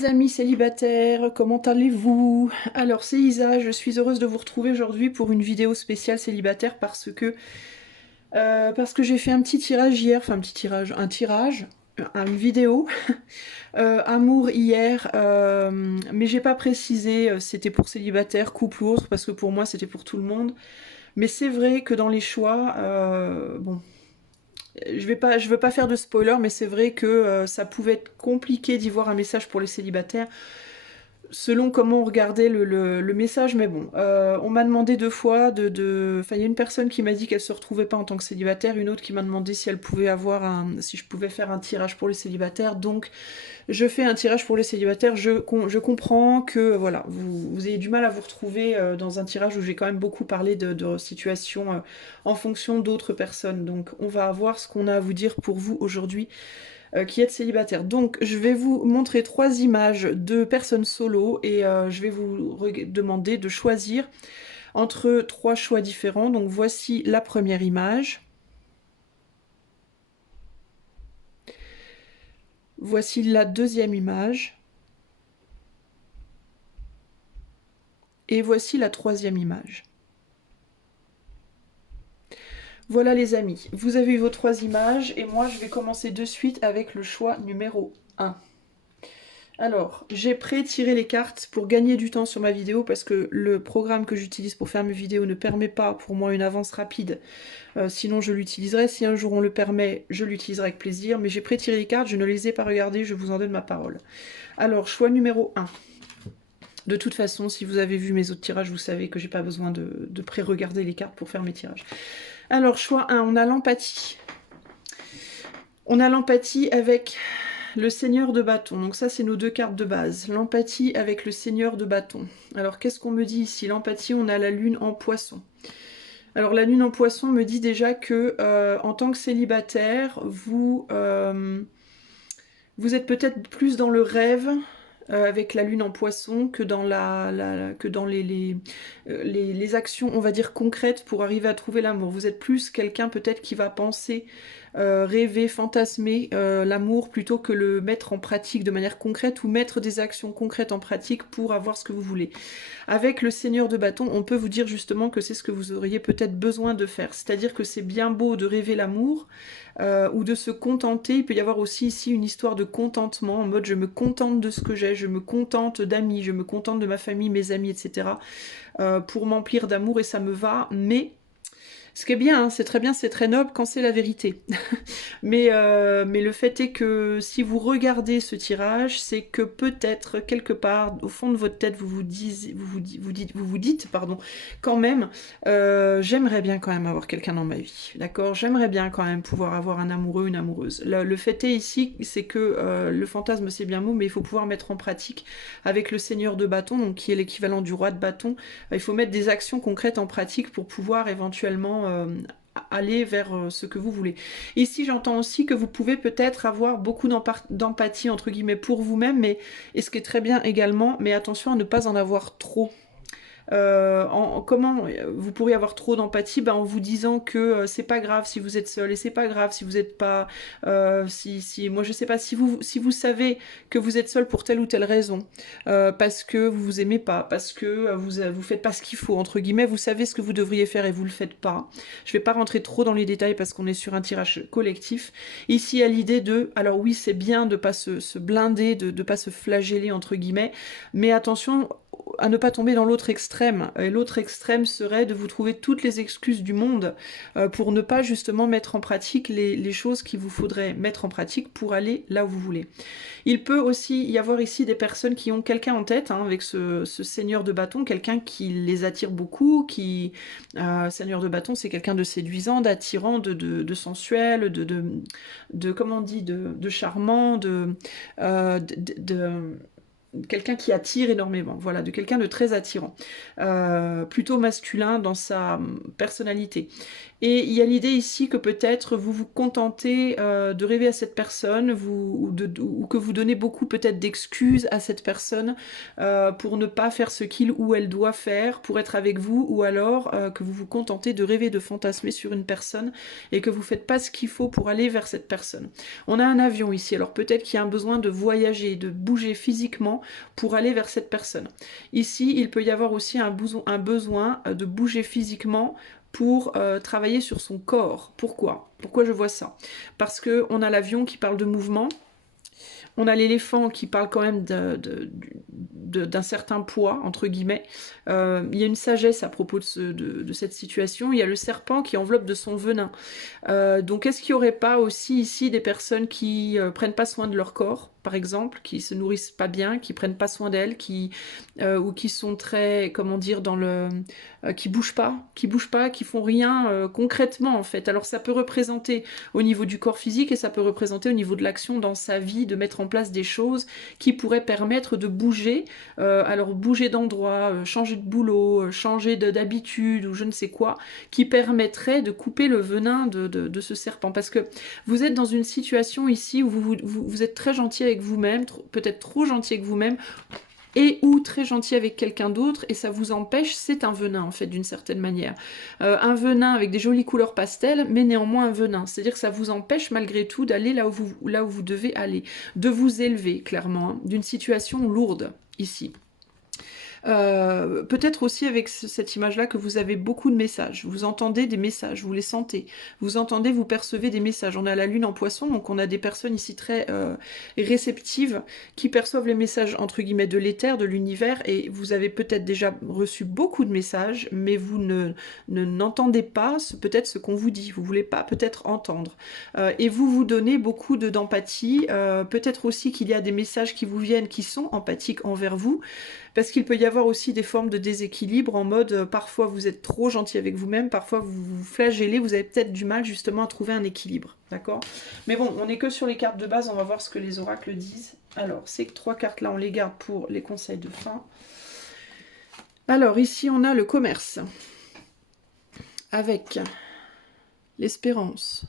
les amis célibataires, comment allez-vous? Alors c'est Isa, je suis heureuse de vous retrouver aujourd'hui pour une vidéo spéciale célibataire parce que j'ai fait un petit tirage hier, enfin une vidéo amour hier, mais j'ai pas précisé c'était pour célibataire, couple ou autre, parce que pour moi c'était pour tout le monde. Mais c'est vrai que dans les choix, bon, je veux pas faire de spoiler, mais c'est vrai que ça pouvait être compliqué d'y voir un message pour les célibataires selon comment on regardait le message, mais bon, on m'a demandé deux fois Enfin, il y a une personne qui m'a dit qu'elle se retrouvait pas en tant que célibataire, une autre qui m'a demandé si elle pouvait si je pouvais faire un tirage pour les célibataires, donc je fais un tirage pour les célibataires. Je comprends que, voilà, vous ayez du mal à vous retrouver dans un tirage où j'ai quand même beaucoup parlé de situations en fonction d'autres personnes, donc on va voir ce qu'on a à vous dire pour vous aujourd'hui qui êtes célibataire. Donc je vais vous montrer trois images de personnes solo et je vais vous demander de choisir entre trois choix différents. Donc voici la première image. Voici la deuxième image. Et voici la troisième image. Voilà les amis, vous avez eu vos trois images et moi je vais commencer de suite avec le choix numéro 1. Alors, j'ai pré-tiré les cartes pour gagner du temps sur ma vidéo parce que le programme que j'utilise pour faire mes vidéos ne permet pas pour moi une avance rapide. Sinon je l'utiliserai. Si un jour on le permet, je l'utiliserai avec plaisir. Mais j'ai pré-tiré les cartes, je ne les ai pas regardées, je vous en donne ma parole. Alors, choix numéro 1. De toute façon, si vous avez vu mes autres tirages, vous savez que j'ai pas besoin de pré-regarder les cartes pour faire mes tirages. Alors, choix 1, on a l'empathie. On a l'empathie avec le Seigneur de bâton, donc ça c'est nos deux cartes de base. L'empathie avec le Seigneur de bâton. Alors qu'est-ce qu'on me dit ici? L'empathie, on a la lune en poisson. Alors la lune en poisson me dit déjà que en tant que célibataire, vous êtes peut-être plus dans le rêve avec la lune en poisson que dans, que dans les actions, on va dire, concrètes pour arriver à trouver l'amour. Vous êtes plus quelqu'un peut-être qui va penser, rêver, fantasmer l'amour plutôt que le mettre en pratique de manière concrète ou mettre des actions concrètes en pratique pour avoir ce que vous voulez. Avec le Seigneur de bâton, on peut vous dire justement que c'est ce que vous auriez peut-être besoin de faire. C'est-à-dire que c'est bien beau de rêver l'amour ou de se contenter. Il peut y avoir aussi ici une histoire de contentement, en mode je me contente de ce que j'ai, je me contente d'amis, je me contente de ma famille, mes amis, etc. Pour m'emplir d'amour et ça me va, mais ce qui est bien, hein, c'est très bien, c'est très noble quand c'est la vérité. mais le fait est que si vous regardez ce tirage, c'est que peut-être quelque part au fond de votre tête vous vous dites pardon, quand même j'aimerais bien quand même avoir quelqu'un dans ma vie, d'accord, j'aimerais bien quand même pouvoir avoir un amoureux, une amoureuse. Le fait est ici, c'est que le fantasme c'est bien beau, mais il faut pouvoir mettre en pratique avec le Seigneur de bâton, donc qui est l'équivalent du roi de bâton. Il faut mettre des actions concrètes en pratique pour pouvoir éventuellement aller vers ce que vous voulez. Ici, j'entends aussi que vous pouvez peut-être avoir beaucoup d'empathie, entre guillemets, pour vous-même, et ce qui est très bien également, mais attention à ne pas en avoir trop. Comment vous pourriez avoir trop d'empathie, en vous disant que c'est pas grave si vous êtes seul et c'est pas grave si vous êtes pas moi je sais pas si vous savez que vous êtes seul pour telle ou telle raison, parce que vous vous aimez pas, parce que vous faites pas ce qu'il faut, entre guillemets, vous savez ce que vous devriez faire et vous le faites pas. Je vais pas rentrer trop dans les détails parce qu'on est sur un tirage collectif. Ici, il y a l'idée de, alors oui, c'est bien de pas se blinder, de pas se flageller, entre guillemets, mais attention à ne pas tomber dans l'autre extrême. Et l'autre extrême serait de vous trouver toutes les excuses du monde pour ne pas justement mettre en pratique les choses qu'il vous faudrait mettre en pratique pour aller là où vous voulez. Il peut aussi y avoir ici des personnes qui ont quelqu'un en tête, hein, avec ce seigneur de bâton, quelqu'un qui les attire beaucoup, seigneur de bâton, c'est quelqu'un de séduisant, d'attirant, de sensuel, comment on dit, de charmant, quelqu'un qui attire énormément, voilà, de quelqu'un de très attirant, plutôt masculin dans sa personnalité. Et il y a l'idée ici que peut-être vous vous contentez de rêver à cette personne, ou que vous donnez beaucoup peut-être d'excuses à cette personne pour ne pas faire ce qu'il ou elle doit faire pour être avec vous, ou alors que vous vous contentez de rêver, de fantasmer sur une personne et que vous faites pas ce qu'il faut pour aller vers cette personne. On a un avion ici, alors peut-être qu'il y a un besoin de voyager, de bouger physiquement pour aller vers cette personne. Ici, il peut y avoir aussi un besoin de bouger physiquement pour travailler sur son corps. Pourquoi? Pourquoi je vois ça? Parce que on a l'avion qui parle de mouvement, on a l'éléphant qui parle quand même d'un certain poids, entre guillemets. Il y a une sagesse à propos de cette situation. Il y a le serpent qui enveloppe de son venin. Donc est-ce qu'il n'y aurait pas aussi ici des personnes qui prennent pas soin de leur corps, par exemple, qui se nourrissent pas bien, qui prennent pas soin d'elles, ou qui sont très, comment dire, qui bougent pas, qui font rien concrètement en fait. Alors ça peut représenter au niveau du corps physique et ça peut représenter au niveau de l'action dans sa vie, de mettre en place des choses qui pourraient permettre de bouger, alors bouger d'endroit, changer de boulot, changer d'habitude ou je ne sais quoi, qui permettrait de couper le venin de ce serpent. Parce que vous êtes dans une situation ici où vous êtes très gentil avec vous-même, peut-être trop gentil avec vous-même, et ou très gentil avec quelqu'un d'autre, et ça vous empêche, c'est un venin en fait d'une certaine manière. Un venin avec des jolies couleurs pastel, mais néanmoins un venin. C'est-à-dire que ça vous empêche malgré tout d'aller là où vous devez aller, de vous élever clairement, hein, d'une situation lourde ici. Peut-être aussi avec cette image-là que vous avez beaucoup de messages. Vous entendez des messages, vous les sentez. Vous entendez, vous percevez des messages. On a la lune en poisson, donc on a des personnes ici très réceptives qui perçoivent les messages entre guillemets de l'éther, de l'univers, et vous avez peut-être déjà reçu beaucoup de messages, mais vous n'entendez pas peut-être ce qu'on vous dit. Vous voulez pas peut-être entendre. Et vous donnez beaucoup d'empathie. Peut-être aussi qu'il y a des messages qui vous viennent qui sont empathiques envers vous, parce qu'il peut y avoir aussi des formes de déséquilibre en mode parfois vous êtes trop gentil avec vous-même, parfois vous vous flagellez, vous avez peut-être du mal justement à trouver un équilibre, d'accord? Mais bon, on n'est que sur les cartes de base, on va voir ce que les oracles disent. Alors, ces 3 cartes-là, on les garde pour les conseils de fin. Alors, ici, on a le commerce, avec l'espérance,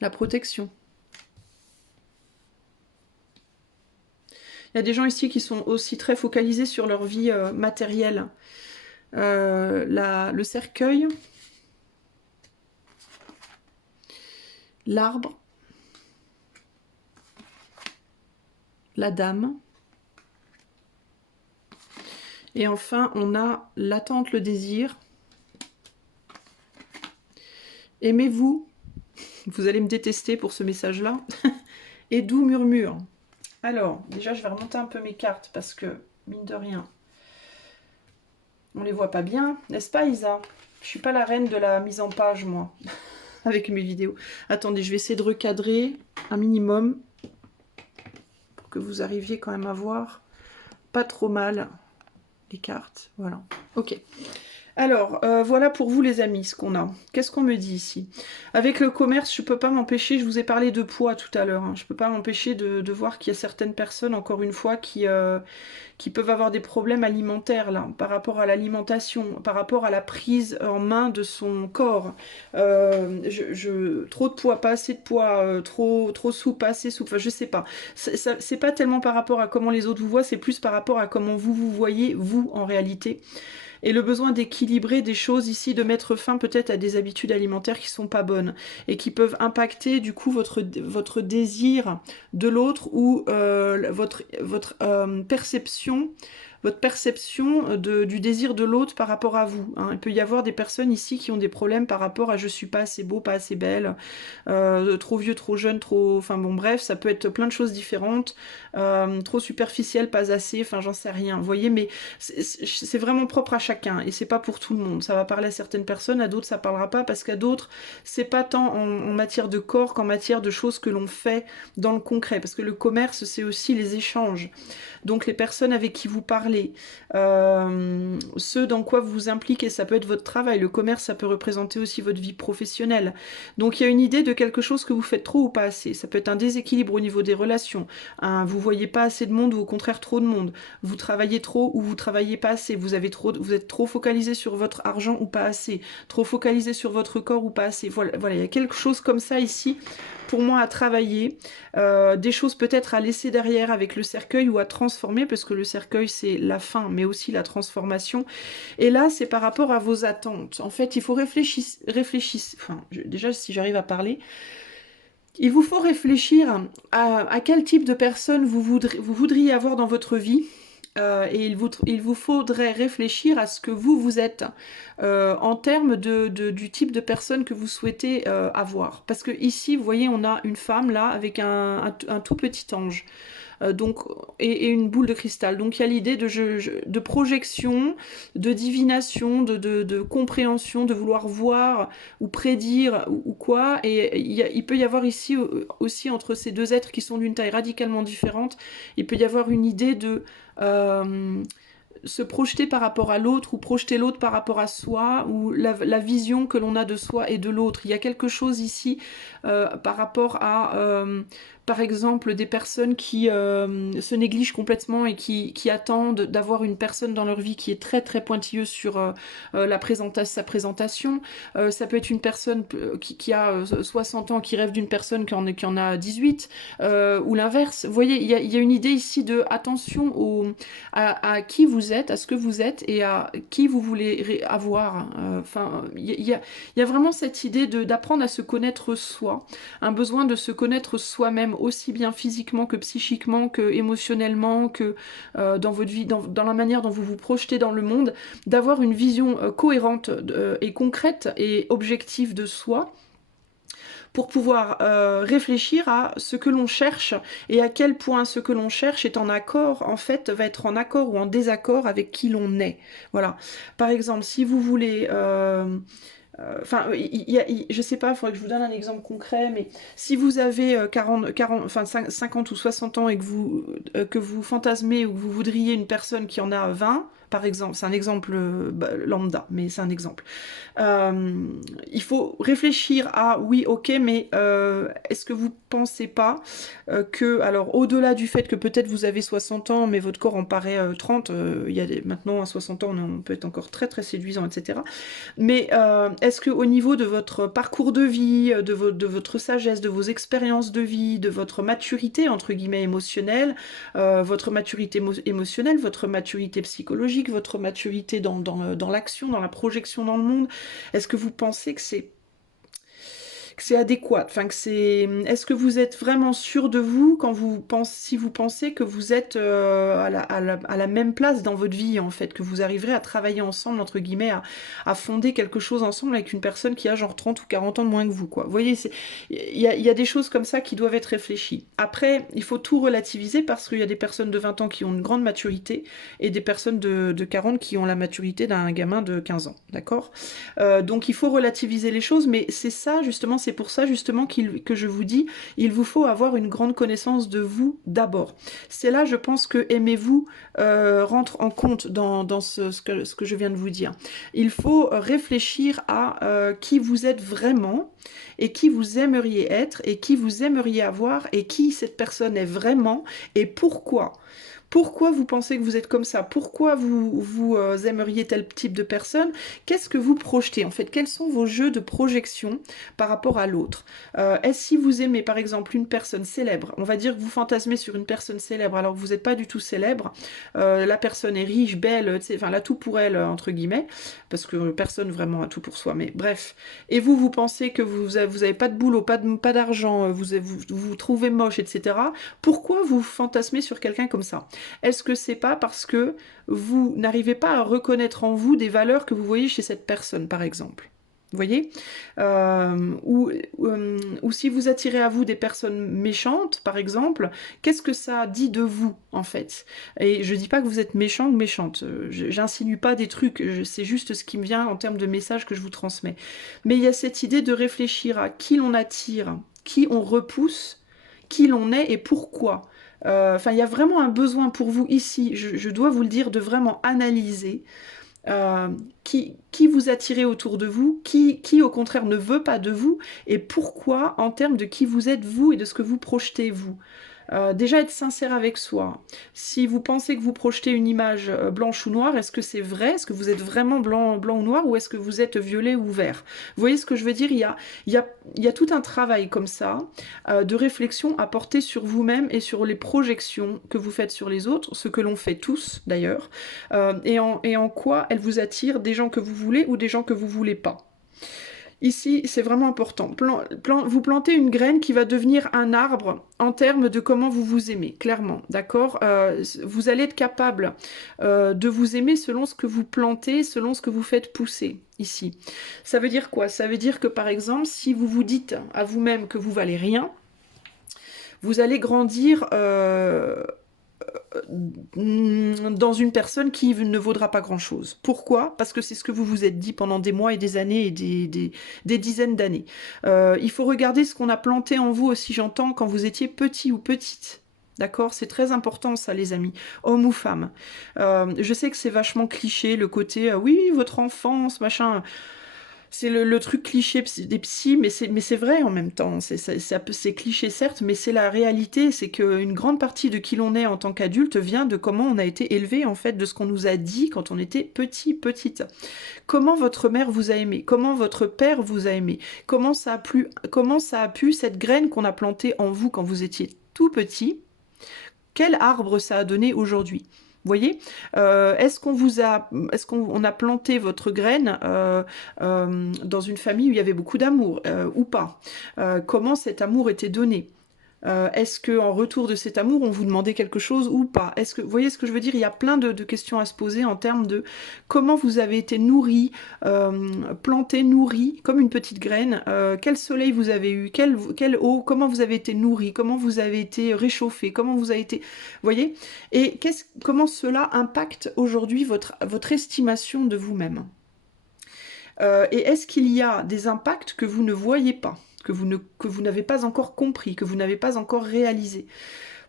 la protection. Il y a des gens ici qui sont aussi très focalisés sur leur vie matérielle. Le cercueil, l'arbre, la dame. Et enfin, on a l'attente, le désir. Aimez-vous. Vous allez me détester pour ce message-là. Et doux murmure. Alors, déjà, je vais remonter un peu mes cartes parce que, mine de rien, on les voit pas bien. N'est-ce pas, Isa? Je suis pas la reine de la mise en page, moi, avec mes vidéos. Attendez, je vais essayer de recadrer un minimum pour que vous arriviez quand même à voir pas trop mal les cartes. Voilà. Ok. Alors, voilà pour vous les amis, ce qu'on a. Qu'est-ce qu'on me dit ici? Avec le commerce, je peux pas m'empêcher, je vous ai parlé de poids tout à l'heure, hein, je peux pas m'empêcher de voir qu'il y a certaines personnes, encore une fois, qui peuvent avoir des problèmes alimentaires, là, par rapport à l'alimentation, par rapport à la prise en main de son corps. Trop de poids, pas assez de poids, trop souple, pas assez souple, enfin, je sais pas. C'est pas tellement par rapport à comment les autres vous voient, c'est plus par rapport à comment vous vous voyez, vous, en réalité. Et le besoin d'équilibrer des choses ici, de mettre fin peut-être à des habitudes alimentaires qui sont pas bonnes et qui peuvent impacter du coup votre désir de l'autre ou votre perception du désir de l'autre par rapport à vous, hein. Il peut y avoir des personnes ici qui ont des problèmes par rapport à je suis pas assez beau, pas assez belle, trop vieux, trop jeune, trop... Enfin bon bref, ça peut être plein de choses différentes, trop superficielle, pas assez, enfin j'en sais rien, vous voyez, mais c'est vraiment propre à chacun et c'est pas pour tout le monde. Ça va parler à certaines personnes, à d'autres ça parlera pas parce qu'à d'autres c'est pas tant en matière de corps qu'en matière de choses que l'on fait dans le concret, parce que le commerce c'est aussi les échanges. Donc les personnes avec qui vous parlez parlez, ce dans quoi vous vous impliquez, ça peut être votre travail, le commerce, ça peut représenter aussi votre vie professionnelle. Donc il y a une idée de quelque chose que vous faites trop ou pas assez. Ça peut être un déséquilibre au niveau des relations, vous voyez pas assez de monde ou au contraire trop de monde, vous travaillez trop ou vous travaillez pas assez, vous êtes trop focalisé sur votre argent ou pas assez, trop focalisé sur votre corps ou pas assez. Voilà, voilà, il y a quelque chose comme ça ici pour moi à travailler, des choses peut-être à laisser derrière avec le cercueil ou à transformer, parce que le cercueil c'est la fin mais aussi la transformation. Et là c'est par rapport à vos attentes. En fait il faut déjà si j'arrive à parler, il vous faut réfléchir à quel type de personne vous voudriez avoir dans votre vie. Et il vous faudrait réfléchir à ce que vous êtes en termes du type de personne que vous souhaitez avoir. Parce que ici, vous voyez, on a une femme là avec un tout petit ange. Donc, et une boule de cristal. Donc il y a l'idée de projection, de divination, de compréhension, de vouloir voir ou prédire ou quoi. Et il peut y avoir ici aussi entre ces deux êtres qui sont d'une taille radicalement différente, il peut y avoir une idée de se projeter par rapport à l'autre ou projeter l'autre par rapport à soi, ou la vision que l'on a de soi et de l'autre. Il y a quelque chose ici par rapport à par exemple des personnes qui se négligent complètement et qui attendent d'avoir une personne dans leur vie qui est très très pointilleuse sur sa présentation. Ça peut être une personne qui a 60 ans, qui rêve d'une personne qui en a 18, ou l'inverse. Vous voyez, il y a une idée ici de attention à qui vous êtes, à ce que vous êtes et à qui vous voulez avoir. Enfin, il y a vraiment cette idée d'apprendre à se connaître soi, un besoin de se connaître soi-même aussi bien physiquement que psychiquement, que émotionnellement, que dans votre vie, dans la manière dont vous vous projetez dans le monde, d'avoir une vision cohérente et concrète et objective de soi, pour pouvoir réfléchir à ce que l'on cherche et à quel point ce que l'on cherche est en accord, en fait, va être en accord ou en désaccord avec qui l'on est. Voilà. Par exemple, si vous voulez... Enfin, je sais pas, il faudrait que je vous donne un exemple concret, mais si vous avez 50 ou 60 ans et que vous fantasmez ou que vous voudriez une personne qui en a 20, par exemple, c'est un exemple lambda, mais c'est un exemple. Il faut réfléchir à, oui, ok, mais est-ce que vous pensez pas que, alors au-delà du fait que peut-être vous avez 60 ans, mais votre corps en paraît 30, maintenant à 60 ans on peut être encore très très séduisant, etc. Mais est-ce que au niveau de votre parcours de vie, de votre sagesse, de vos expériences de vie, de votre maturité entre guillemets émotionnelle, votre maturité émotionnelle, votre maturité psychologique, votre maturité dans l'action, dans la projection dans le monde, est-ce que vous pensez que c'est adéquat, enfin que c'est... Est-ce que vous êtes vraiment sûr de vous quand si vous pensez que vous êtes à la même place dans votre vie, en fait, que vous arriverez à travailler ensemble, entre guillemets, à fonder quelque chose ensemble avec une personne qui a genre 30 ou 40 ans de moins que vous, quoi. Vous voyez, il y a des choses comme ça qui doivent être réfléchies. Après, il faut tout relativiser parce qu'il y a des personnes de 20 ans qui ont une grande maturité et des personnes de 40 qui ont la maturité d'un gamin de 15 ans, d'accord? Donc il faut relativiser les choses, mais c'est ça justement, c'est pour ça justement que je vous dis, il vous faut avoir une grande connaissance de vous d'abord. C'est là, je pense que aimez-vous rentre en compte dans ce que je viens de vous dire. Il faut réfléchir à qui vous êtes vraiment et qui vous aimeriez être et qui vous aimeriez avoir et qui cette personne est vraiment et pourquoi. Pourquoi vous pensez que vous êtes comme ça? Pourquoi vous aimeriez tel type de personne? Qu'est-ce que vous projetez en fait? Quels sont vos jeux de projection par rapport à l'autre? Est-ce si vous aimez par exemple une personne célèbre, on va dire que vous fantasmez sur une personne célèbre alors que vous n'êtes pas du tout célèbre, la personne est riche, belle, enfin elle a tout pour elle entre guillemets, parce que personne vraiment a tout pour soi, mais bref. Et vous pensez que vous avez pas de boulot, pas d'argent, vous trouvez moche, etc. Pourquoi vous fantasmez sur quelqu'un comme ça? Est-ce que c'est pas parce que vous n'arrivez pas à reconnaître en vous des valeurs que vous voyez chez cette personne, par exemple? Vous voyez, ou si vous attirez à vous des personnes méchantes, par exemple, qu'est-ce que ça dit de vous, en fait? Et je dis pas que vous êtes méchant ou méchante, j'insinue pas des trucs, c'est juste ce qui me vient en termes de message que je vous transmets. Mais il y a cette idée de réfléchir à qui l'on attire, qui on repousse, qui l'on est et pourquoi. Enfin, il y a vraiment un besoin pour vous ici, je dois vous le dire, de vraiment analyser euh, qui vous attirez autour de vous, qui au contraire ne veut pas de vous, et pourquoi en termes de qui vous êtes vous et de ce que vous projetez vous. Déjà être sincère avec soi. Si vous pensez que vous projetez une image blanche ou noire, est-ce que c'est vrai? Est-ce que vous êtes vraiment blanc, blanc ou noir ou est-ce que vous êtes violet ou vert? Vous voyez ce que je veux dire? Il y a tout un travail comme ça de réflexion à porter sur vous-même et sur les projections que vous faites sur les autres, ce que l'on fait tous d'ailleurs, et en quoi elles vous attirent des gens que vous voulez ou des gens que vous voulez pas. Ici, c'est vraiment important. Vous plantez une graine qui va devenir un arbre en termes de comment vous vous aimez, clairement, d'accord. Vous allez être capable de vous aimer selon ce que vous plantez, selon ce que vous faites pousser, ici. Ça veut dire quoi? Ça veut dire que, par exemple, si vous vous dites à vous-même que vous valez rien, vous allez grandir dans une personne qui ne vaudra pas grand-chose. Pourquoi? Parce que c'est ce que vous vous êtes dit pendant des mois et des années et des dizaines d'années. Il faut regarder ce qu'on a planté en vous aussi, j'entends, quand vous étiez petit ou petite. D'accord? C'est très important ça, les amis, homme ou femme. Je sais que c'est vachement cliché, le côté oui, votre enfance, machin. C'est le truc cliché des psys, mais c'est vrai en même temps. C'est cliché certes, mais c'est la réalité. C'est qu'une grande partie de qui l'on est en tant qu'adulte vient de comment on a été élevé, en fait, de ce qu'on nous a dit quand on était petit, petite. Comment votre mère vous a aimé? Comment votre père vous a aimé? Comment ça a pu, cette graine qu'on a plantée en vous quand vous étiez tout petit, quel arbre ça a donné aujourd'hui? Vous voyez, est-ce qu'on a planté votre graine dans une famille où il y avait beaucoup d'amour ou pas? Comment cet amour était donné? Est-ce que en retour de cet amour, on vous demandait quelque chose ou pas? Est-ce que vous voyez ce que je veux dire? Il y a plein de questions à se poser en termes de comment vous avez été nourri, planté, nourri comme une petite graine. Quel soleil vous avez eu? Quelle eau? Comment vous avez été nourri? Comment vous avez été réchauffé? Comment vous avez été, vous voyez? Et comment cela impacte aujourd'hui votre estimation de vous-même? Et est-ce qu'il y a des impacts que vous ne voyez pas, que vous n'avez pas encore compris, que vous n'avez pas encore réalisé?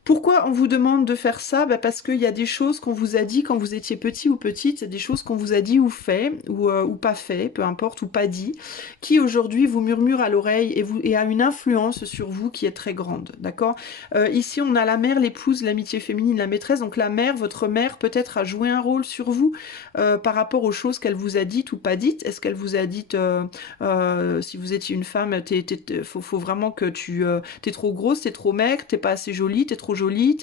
Pourquoi on vous demande de faire ça? Bah parce qu'il y a des choses qu'on vous a dit quand vous étiez petit ou petite, des choses qu'on vous a dit ou fait, ou pas fait, peu importe, ou pas dit, qui aujourd'hui vous murmurent à l'oreille et a une influence sur vous qui est très grande, d'accord? Ici, on a la mère, l'épouse, l'amitié féminine, la maîtresse, donc la mère, votre mère peut-être a joué un rôle sur vous par rapport aux choses qu'elle vous a dites ou pas dites. Est-ce qu'elle vous a dites, si vous étiez une femme, faut vraiment que t'es trop grosse, t'es trop maigre, t'es pas assez jolie, t'es trop jolie,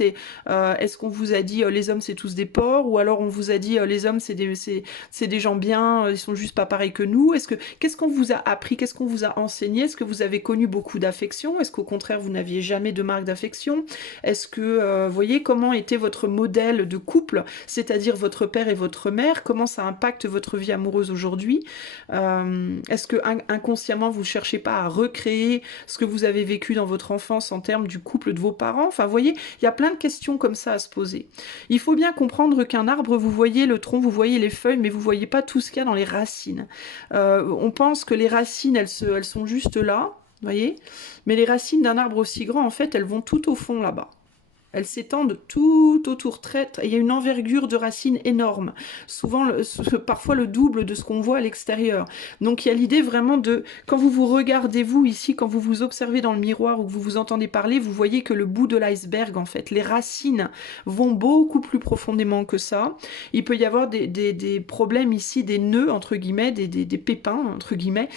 est-ce qu'on vous a dit les hommes c'est tous des porcs, ou alors on vous a dit les hommes c'est des gens bien, ils sont juste pas pareils que nous? Qu'est-ce qu'on vous a appris, qu'est-ce qu'on vous a enseigné? Est-ce que vous avez connu beaucoup d'affection? Est-ce qu'au contraire vous n'aviez jamais de marque d'affection? Est-ce que vous voyez comment était votre modèle de couple, c'est-à-dire votre père et votre mère? Comment ça impacte votre vie amoureuse aujourd'hui? Est-ce que inconsciemment vous cherchez pas à recréer ce que vous avez vécu dans votre enfance en termes du couple de vos parents? Enfin, vous voyez, il y a plein de questions comme ça à se poser. Il faut bien comprendre qu'un arbre, vous voyez le tronc, vous voyez les feuilles, mais vous voyez pas tout ce qu'il y a dans les racines. On pense que les racines, elles sont juste là, vous voyez, mais les racines d'un arbre aussi grand, en fait, elles vont tout au fond là-bas. Elles s'étendent tout autour, il y a une envergure de racines énorme, souvent, parfois le double de ce qu'on voit à l'extérieur. Donc il y a l'idée vraiment de, quand vous vous regardez vous ici, quand vous vous observez dans le miroir ou que vous vous entendez parler, vous voyez que le bout de l'iceberg, en fait, les racines vont beaucoup plus profondément que ça. Il peut y avoir des problèmes ici, des nœuds, entre guillemets, des pépins, entre guillemets,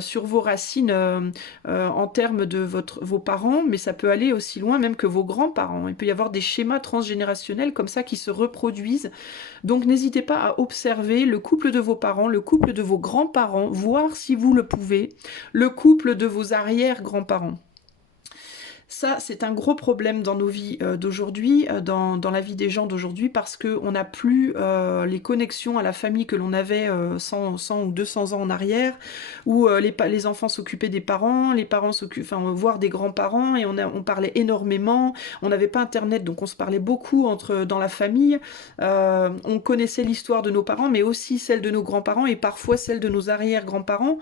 sur vos racines en termes de vos parents, mais ça peut aller aussi loin même que vos grands-parents. Il peut y avoir des schémas transgénérationnels comme ça qui se reproduisent. Donc n'hésitez pas à observer le couple de vos parents, le couple de vos grands-parents, voir si vous le pouvez, le couple de vos arrière-grands-parents. Ça, c'est un gros problème dans nos vies d'aujourd'hui, dans la vie des gens d'aujourd'hui, parce qu'on n'a plus les connexions à la famille que l'on avait 100 ou 200 ans en arrière, où les enfants s'occupaient des parents, les parents voire des grands-parents, et on parlait énormément. On n'avait pas Internet, donc on se parlait beaucoup dans la famille. On connaissait l'histoire de nos parents, mais aussi celle de nos grands-parents, et parfois celle de nos arrière-grands-parents,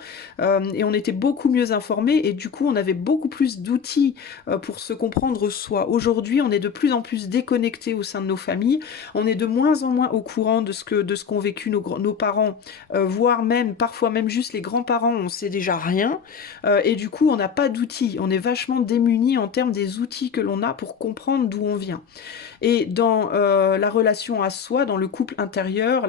et on était beaucoup mieux informés, et du coup, on avait beaucoup plus d'outils pour se comprendre soi. Aujourd'hui, on est de plus en plus déconnecté au sein de nos familles, on est de moins en moins au courant de ce qu'ont vécu nos parents, voire même, parfois même juste les grands-parents, on sait déjà rien, et du coup, on n'a pas d'outils, on est vachement démunis en termes des outils que l'on a pour comprendre d'où on vient. Et dans la relation à soi, dans le couple intérieur,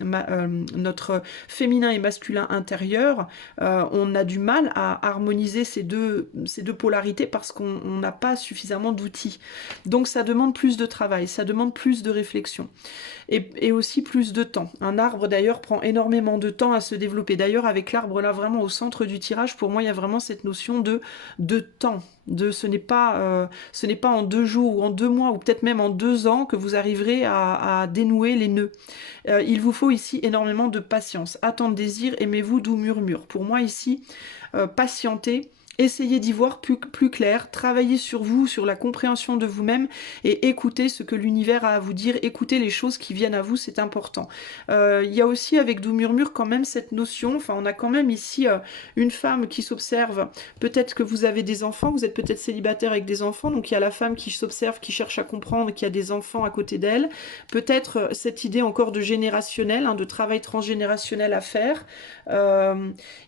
notre féminin et masculin intérieur, on a du mal à harmoniser ces deux polarités parce qu'on n'a pas suffisamment d'outils. Donc ça demande plus de travail, ça demande plus de réflexion et aussi plus de temps. Un arbre d'ailleurs prend énormément de temps à se développer. D'ailleurs avec l'arbre là vraiment au centre du tirage, pour moi il y a vraiment cette notion de temps. Ce n'est pas en 2 jours ou en 2 mois ou peut-être même en 2 ans que vous arriverez à dénouer les nœuds. Il vous faut ici énormément de patience. Attendre désir, aimez-vous, doux murmure. Pour moi ici, patienter, essayez d'y voir plus clair, travaillez sur vous, sur la compréhension de vous-même et écoutez ce que l'univers a à vous dire, écoutez les choses qui viennent à vous, c'est important. Il y a aussi avec Doux Murmure quand même cette notion, enfin on a quand même ici une femme qui s'observe, peut-être que vous avez des enfants, vous êtes peut-être célibataire avec des enfants, donc il y a la femme qui s'observe, qui cherche à comprendre qu'il y a des enfants à côté d'elle, peut-être cette idée encore de générationnel, de travail transgénérationnel à faire.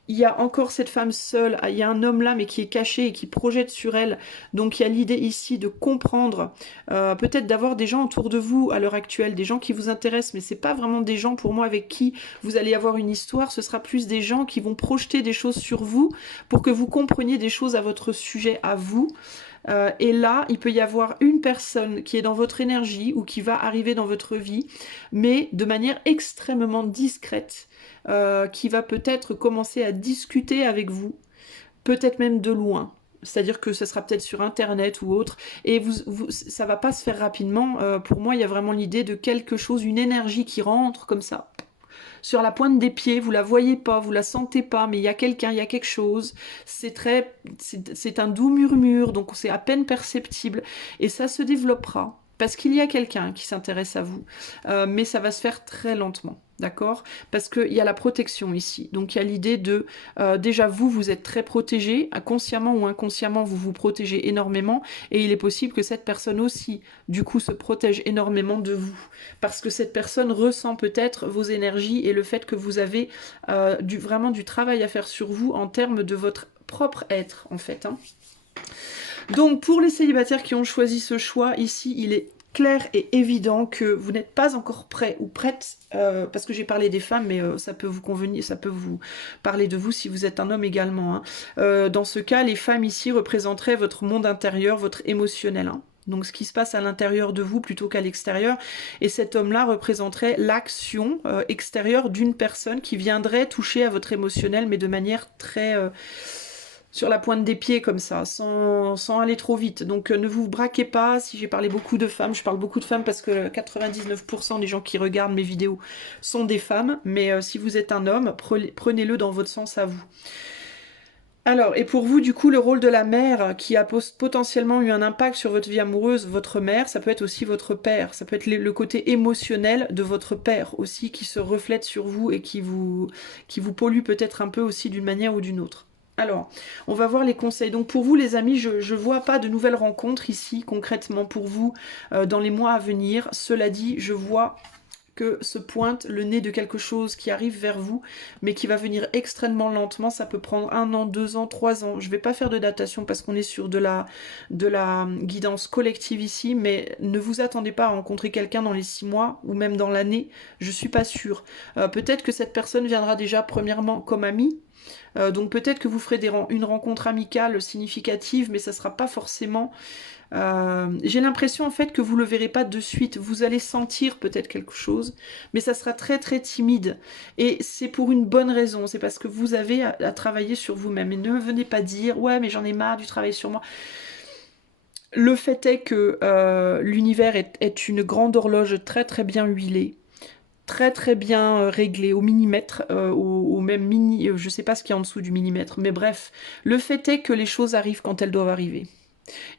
Il y a encore cette femme seule, il y a un homme là mais qui est caché et qui projette sur elle, donc il y a l'idée ici de comprendre, peut-être d'avoir des gens autour de vous à l'heure actuelle, des gens qui vous intéressent, mais c'est pas vraiment des gens pour moi avec qui vous allez avoir une histoire, ce sera plus des gens qui vont projeter des choses sur vous pour que vous compreniez des choses à votre sujet, à vous. Et là, il peut y avoir une personne qui est dans votre énergie ou qui va arriver dans votre vie, mais de manière extrêmement discrète, qui va peut-être commencer à discuter avec vous, peut-être même de loin. C'est-à-dire que ce sera peut-être sur Internet ou autre, et ça va pas se faire rapidement. Pour moi, il y a vraiment l'idée de quelque chose, une énergie qui rentre comme ça, sur la pointe des pieds, vous la voyez pas, vous la sentez pas, mais il y a quelqu'un, il y a quelque chose. C'est un doux murmure, donc c'est à peine perceptible, et ça se développera. Parce qu'il y a quelqu'un qui s'intéresse à vous, mais ça va se faire très lentement, d'accord? Parce qu'il y a la protection ici, donc il y a l'idée de, déjà vous êtes très protégé, consciemment ou inconsciemment, vous vous protégez énormément, et il est possible que cette personne aussi, du coup, se protège énormément de vous, parce que cette personne ressent peut-être vos énergies et le fait que vous avez vraiment du travail à faire sur vous en termes de votre propre être, en fait, Donc pour les célibataires qui ont choisi ce choix, ici il est clair et évident que vous n'êtes pas encore prêt ou prête, parce que j'ai parlé des femmes, mais ça peut vous convenir, ça peut vous parler de vous si vous êtes un homme également. Dans ce cas, les femmes ici représenteraient votre monde intérieur, votre émotionnel. Donc ce qui se passe à l'intérieur de vous plutôt qu'à l'extérieur. Et cet homme-là représenterait l'action extérieure d'une personne qui viendrait toucher à votre émotionnel, mais de manière très sur la pointe des pieds comme ça, sans aller trop vite. Donc ne vous braquez pas, si j'ai parlé beaucoup de femmes, je parle beaucoup de femmes parce que 99% des gens qui regardent mes vidéos sont des femmes, mais si vous êtes un homme, prenez-le dans votre sens à vous. Alors, et pour vous, du coup, le rôle de la mère qui a potentiellement eu un impact sur votre vie amoureuse, votre mère, ça peut être aussi votre père, ça peut être le côté émotionnel de votre père aussi qui se reflète sur vous et qui vous pollue peut-être un peu aussi d'une manière ou d'une autre. Alors, on va voir les conseils. Donc pour vous les amis, je ne vois pas de nouvelles rencontres ici concrètement pour vous dans les mois à venir. Cela dit, je vois que se pointe le nez de quelque chose qui arrive vers vous, mais qui va venir extrêmement lentement. Ça peut prendre 1 an, 2 ans, 3 ans. Je ne vais pas faire de datation parce qu'on est sur de la guidance collective ici, mais ne vous attendez pas à rencontrer quelqu'un dans les 6 mois ou même dans l'année. Je ne suis pas sûre. Peut-être que cette personne viendra déjà premièrement comme amie. Donc peut-être que vous ferez une rencontre amicale significative, mais ça ne sera pas forcément... j'ai l'impression en fait que vous ne le verrez pas de suite. Vous allez sentir peut-être quelque chose, mais ça sera très très timide. Et c'est pour une bonne raison, c'est parce que vous avez à travailler sur vous-même. Et ne venez pas dire « ouais mais j'en ai marre du travail sur moi ». Le fait est que l'univers est une grande horloge très très bien huilée, très très bien réglé au millimètre, au même je sais pas ce qu'il y a en dessous du millimètre, mais bref, le fait est que les choses arrivent quand elles doivent arriver.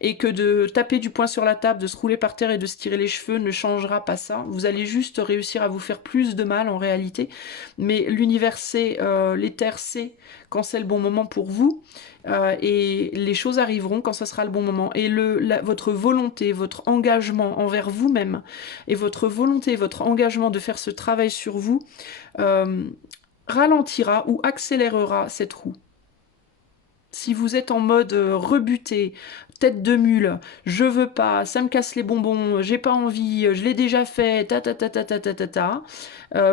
et que de taper du poing sur la table, de se rouler par terre et de se tirer les cheveux ne changera pas ça. Vous allez juste réussir à vous faire plus de mal en réalité, mais l'univers sait, l'éther sait quand c'est le bon moment pour vous, et les choses arriveront quand ce sera le bon moment. Et votre volonté, votre engagement envers vous-même, et votre volonté, votre engagement de faire ce travail sur vous, euh, ralentira ou accélérera cette roue. Si vous êtes en mode rebuté, tête de mule, je veux pas, ça me casse les bonbons, j'ai pas envie, je l'ai déjà fait,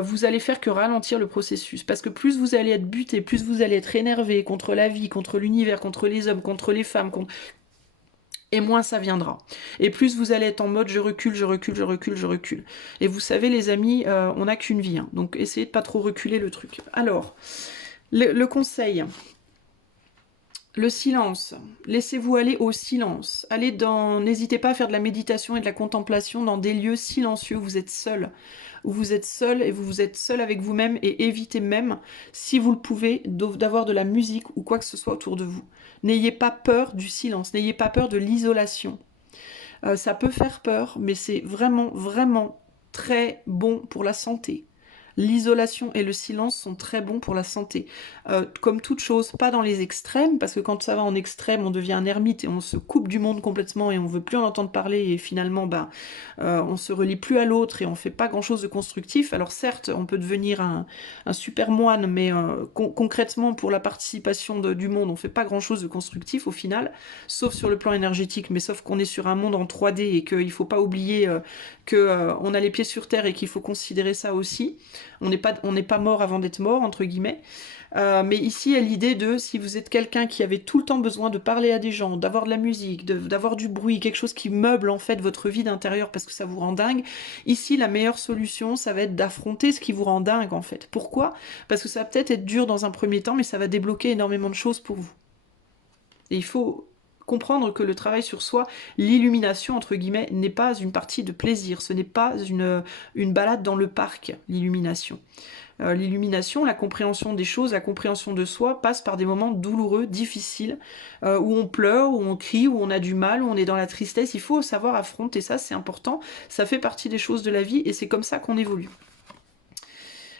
vous allez faire que ralentir le processus. Parce que plus vous allez être buté, plus vous allez être énervé contre la vie, contre l'univers, contre les hommes, contre les femmes, et moins ça viendra. Et plus vous allez être en mode je recule, je recule, je recule, je recule. Et vous savez les amis, on n'a qu'une vie, hein, donc essayez de pas trop reculer le truc. Alors, le conseil. Le silence. Laissez-vous aller au silence. N'hésitez pas à faire de la méditation et de la contemplation dans des lieux silencieux où vous êtes seul. Où vous êtes seul et vous êtes seul avec vous-même, et évitez même, si vous le pouvez, d'avoir de la musique ou quoi que ce soit autour de vous. N'ayez pas peur du silence. N'ayez pas peur de l'isolation. Ça peut faire peur, mais c'est vraiment, vraiment très bon pour la santé. L'isolation et le silence sont très bons pour la santé. Comme toute chose, pas dans les extrêmes, parce que quand ça va en extrême, on devient un ermite et on se coupe du monde complètement et on veut plus en entendre parler, et finalement, on se relie plus à l'autre et on fait pas grand-chose de constructif. Alors certes, on peut devenir un super moine, mais concrètement, pour la participation du monde, on fait pas grand-chose de constructif au final, sauf sur le plan énergétique, mais sauf qu'on est sur un monde en 3D et qu'il faut pas oublier qu'on a les pieds sur terre et qu'il faut considérer ça aussi. On n'est pas mort avant d'être mort, entre guillemets. Mais ici, il y a l'idée de, si vous êtes quelqu'un qui avait tout le temps besoin de parler à des gens, d'avoir de la musique, d'avoir du bruit, quelque chose qui meuble en fait votre vie d'intérieur parce que ça vous rend dingue, ici, la meilleure solution, ça va être d'affronter ce qui vous rend dingue en fait. Pourquoi? Parce que ça va peut-être être dur dans un premier temps, mais ça va débloquer énormément de choses pour vous. Et il faut comprendre que le travail sur soi, l'illumination, entre guillemets, n'est pas une partie de plaisir. Ce n'est pas une balade dans le parc, l'illumination. L'illumination, la compréhension des choses, la compréhension de soi passe par des moments douloureux, difficiles, où on pleure, où on crie, où on a du mal, où on est dans la tristesse. Il faut savoir affronter ça, c'est important. Ça fait partie des choses de la vie et c'est comme ça qu'on évolue.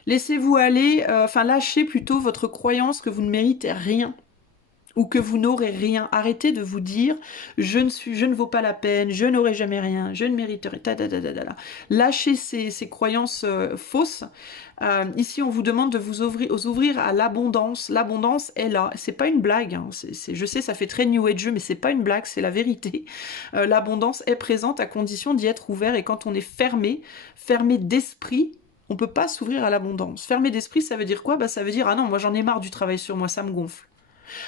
Laissez-vous aller, lâchez plutôt votre croyance que vous ne méritez rien, ou que vous n'aurez rien. Arrêtez de vous dire je ne vaux pas la peine, je n'aurai jamais rien, je ne mériterai. Lâchez ces croyances fausses. Ici, on vous demande de vous ouvrir à l'abondance. L'abondance est là. C'est pas une blague. Hein. Je sais, ça fait très New Age, mais c'est pas une blague, c'est la vérité. L'abondance est présente à condition d'y être ouvert. Et quand on est fermé d'esprit, on peut pas s'ouvrir à l'abondance. Fermé d'esprit, ça veut dire quoi? Ça veut dire ah non, moi j'en ai marre du travail sur moi, ça me gonfle.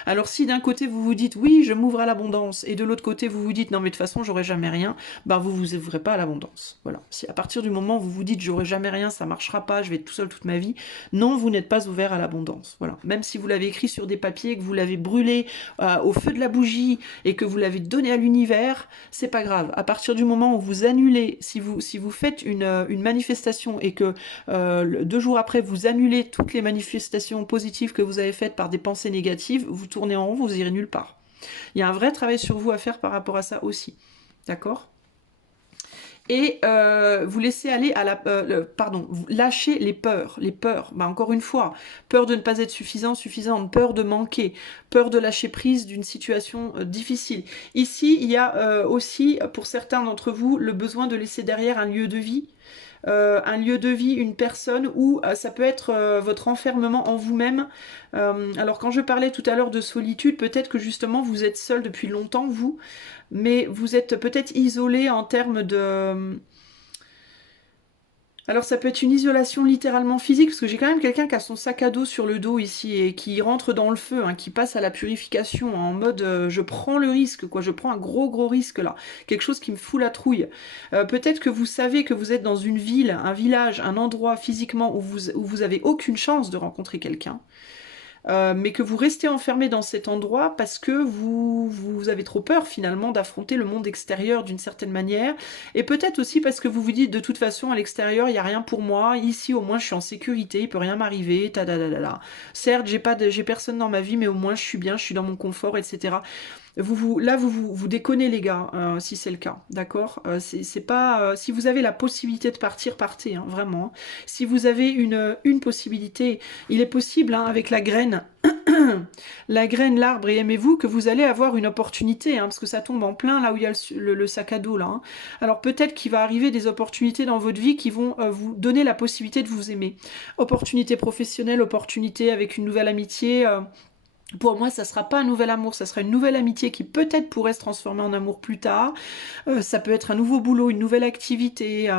Alors si d'un côté vous vous dites oui je m'ouvre à l'abondance et de l'autre côté vous vous dites non mais de toute façon j'aurai jamais rien, vous ouvrez pas à l'abondance. Voilà. Si à partir du moment où vous vous dites j'aurai jamais rien, ça marchera pas, je vais être tout seul toute ma vie, non vous n'êtes pas ouvert à l'abondance. Voilà. Même si vous l'avez écrit sur des papiers, que vous l'avez brûlé au feu de la bougie et que vous l'avez donné à l'univers, c'est pas grave. À partir du moment où vous annulez, si vous faites une manifestation et que 2 jours après vous annulez toutes les manifestations positives que vous avez faites par des pensées négatives, vous tournez en rond, vous irez nulle part. Il y a un vrai travail sur vous à faire par rapport à ça aussi. D'accord? Et vous laissez aller à vous lâchez les peurs. Les peurs, encore une fois, peur de ne pas être suffisante, peur de manquer, peur de lâcher prise d'une situation difficile. Ici, il y a aussi, pour certains d'entre vous, le besoin de laisser derrière un lieu de vie. Une personne, ou ça peut être votre enfermement en vous-même. Alors quand je parlais tout à l'heure de solitude, peut-être que justement vous êtes seul depuis longtemps, vous, mais vous êtes peut-être isolé en termes de... Alors ça peut être une isolation littéralement physique, parce que j'ai quand même quelqu'un qui a son sac à dos sur le dos ici et qui rentre dans le feu, hein, qui passe à la purification en mode je prends le risque, quoi, je prends un gros risque là, quelque chose qui me fout la trouille. Peut-être que vous savez que vous êtes dans une ville, un village, un endroit physiquement où vous avez aucune chance de rencontrer quelqu'un. Mais que vous restez enfermé dans cet endroit parce que vous avez trop peur finalement d'affronter le monde extérieur d'une certaine manière, et peut-être aussi parce que vous vous dites de toute façon à l'extérieur il n'y a rien pour moi, ici au moins je suis en sécurité, il peut rien m'arriver, Certes j'ai personne dans ma vie mais au moins je suis bien, je suis dans mon confort, etc. Là, vous déconnez, les gars, si c'est le cas, d'accord? C'est pas, si vous avez la possibilité de partir, partez, hein, vraiment. Si vous avez une possibilité, il est possible, hein, avec la graine, la graine, l'arbre et aimez-vous, que vous allez avoir une opportunité, hein, parce que ça tombe en plein là où il y a le sac à dos, là. Hein. Alors peut-être qu'il va arriver des opportunités dans votre vie qui vont vous donner la possibilité de vous aimer. Opportunité professionnelle, opportunité avec une nouvelle amitié. Pour moi, ça sera pas un nouvel amour, ça sera une nouvelle amitié qui peut-être pourrait se transformer en amour plus tard. Ça peut être un nouveau boulot, une nouvelle activité,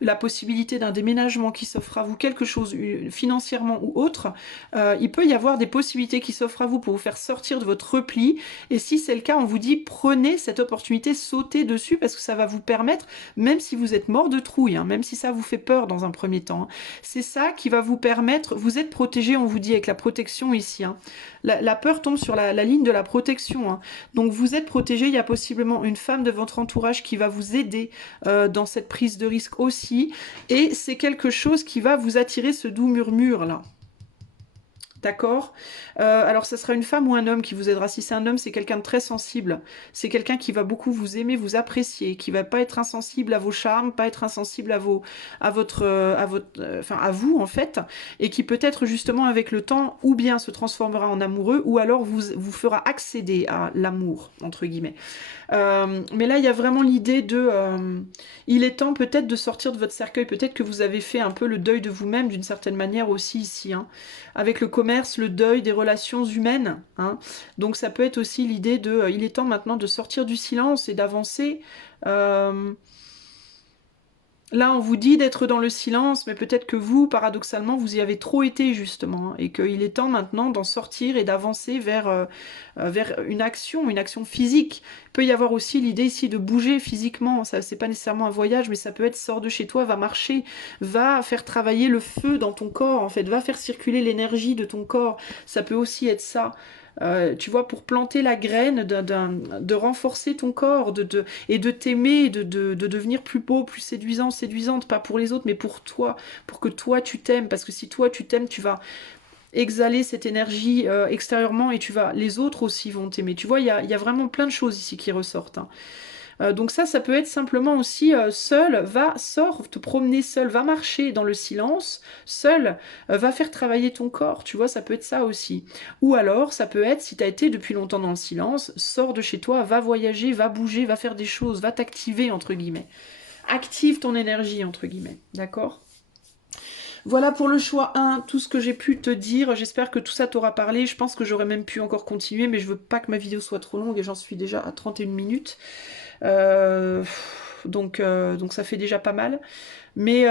la possibilité d'un déménagement qui s'offre à vous, quelque chose financièrement ou autre. Il peut y avoir des possibilités qui s'offrent à vous pour vous faire sortir de votre repli. Et si c'est le cas, on vous dit prenez cette opportunité, sautez dessus parce que ça va vous permettre, même si vous êtes mort de trouille, hein, même si ça vous fait peur dans un premier temps, hein, c'est ça qui va vous permettre, vous êtes protégé, on vous dit avec la protection ici. Hein. La peur tombe sur la ligne de la protection. Hein. Donc vous êtes protégé, il y a possiblement une femme de votre entourage qui va vous aider dans cette prise de risque aussi. Et c'est quelque chose qui va vous attirer ce doux murmure là. D'accord. Alors, ce sera une femme ou un homme qui vous aidera. Si c'est un homme, c'est quelqu'un de très sensible. C'est quelqu'un qui va beaucoup vous aimer, vous apprécier, qui va pas être insensible à vos charmes, pas être insensible enfin, à vous en fait, et qui peut-être justement avec le temps, ou bien se transformera en amoureux, ou alors vous fera accéder à l'amour entre guillemets. Mais là, il y a vraiment l'idée de... il est temps peut-être de sortir de votre cercueil. Peut-être que vous avez fait un peu le deuil de vous-même d'une certaine manière aussi ici. Hein. Avec le commerce, le deuil des relations humaines. Hein. Donc ça peut être aussi l'idée de... il est temps maintenant de sortir du silence et d'avancer. Euh, Là, on vous dit d'être dans le silence, mais peut-être que vous, paradoxalement, vous y avez trop été, justement, hein, et qu'il est temps maintenant d'en sortir et d'avancer vers une action physique. Il peut y avoir aussi l'idée ici de bouger physiquement. Ça, c'est pas nécessairement un voyage, mais ça peut être sors de chez toi, va marcher, va faire travailler le feu dans ton corps, en fait, va faire circuler l'énergie de ton corps. Ça peut aussi être ça. Tu vois, pour planter la graine, de renforcer ton corps, et de t'aimer, de devenir plus beau, plus séduisant, séduisante, pas pour les autres, mais pour toi, pour que toi tu t'aimes, parce que si toi tu t'aimes, tu vas exhaler cette énergie extérieurement et les autres aussi vont t'aimer. Tu vois, il y a vraiment plein de choses ici qui ressortent. Hein. Donc ça peut être simplement aussi seul, sors te promener seul, va marcher dans le silence, seul, va faire travailler ton corps, tu vois, ça peut être ça aussi. Ou alors, ça peut être, si tu as été depuis longtemps dans le silence, sors de chez toi, va voyager, va bouger, va faire des choses, va t'activer, entre guillemets. Active ton énergie, entre guillemets, d'accord ? Voilà pour le choix 1, tout ce que j'ai pu te dire. J'espère que tout ça t'aura parlé. Je pense que j'aurais même pu encore continuer, mais je veux pas que ma vidéo soit trop longue et j'en suis déjà à 31 minutes. Euh, donc ça fait déjà pas mal. Mais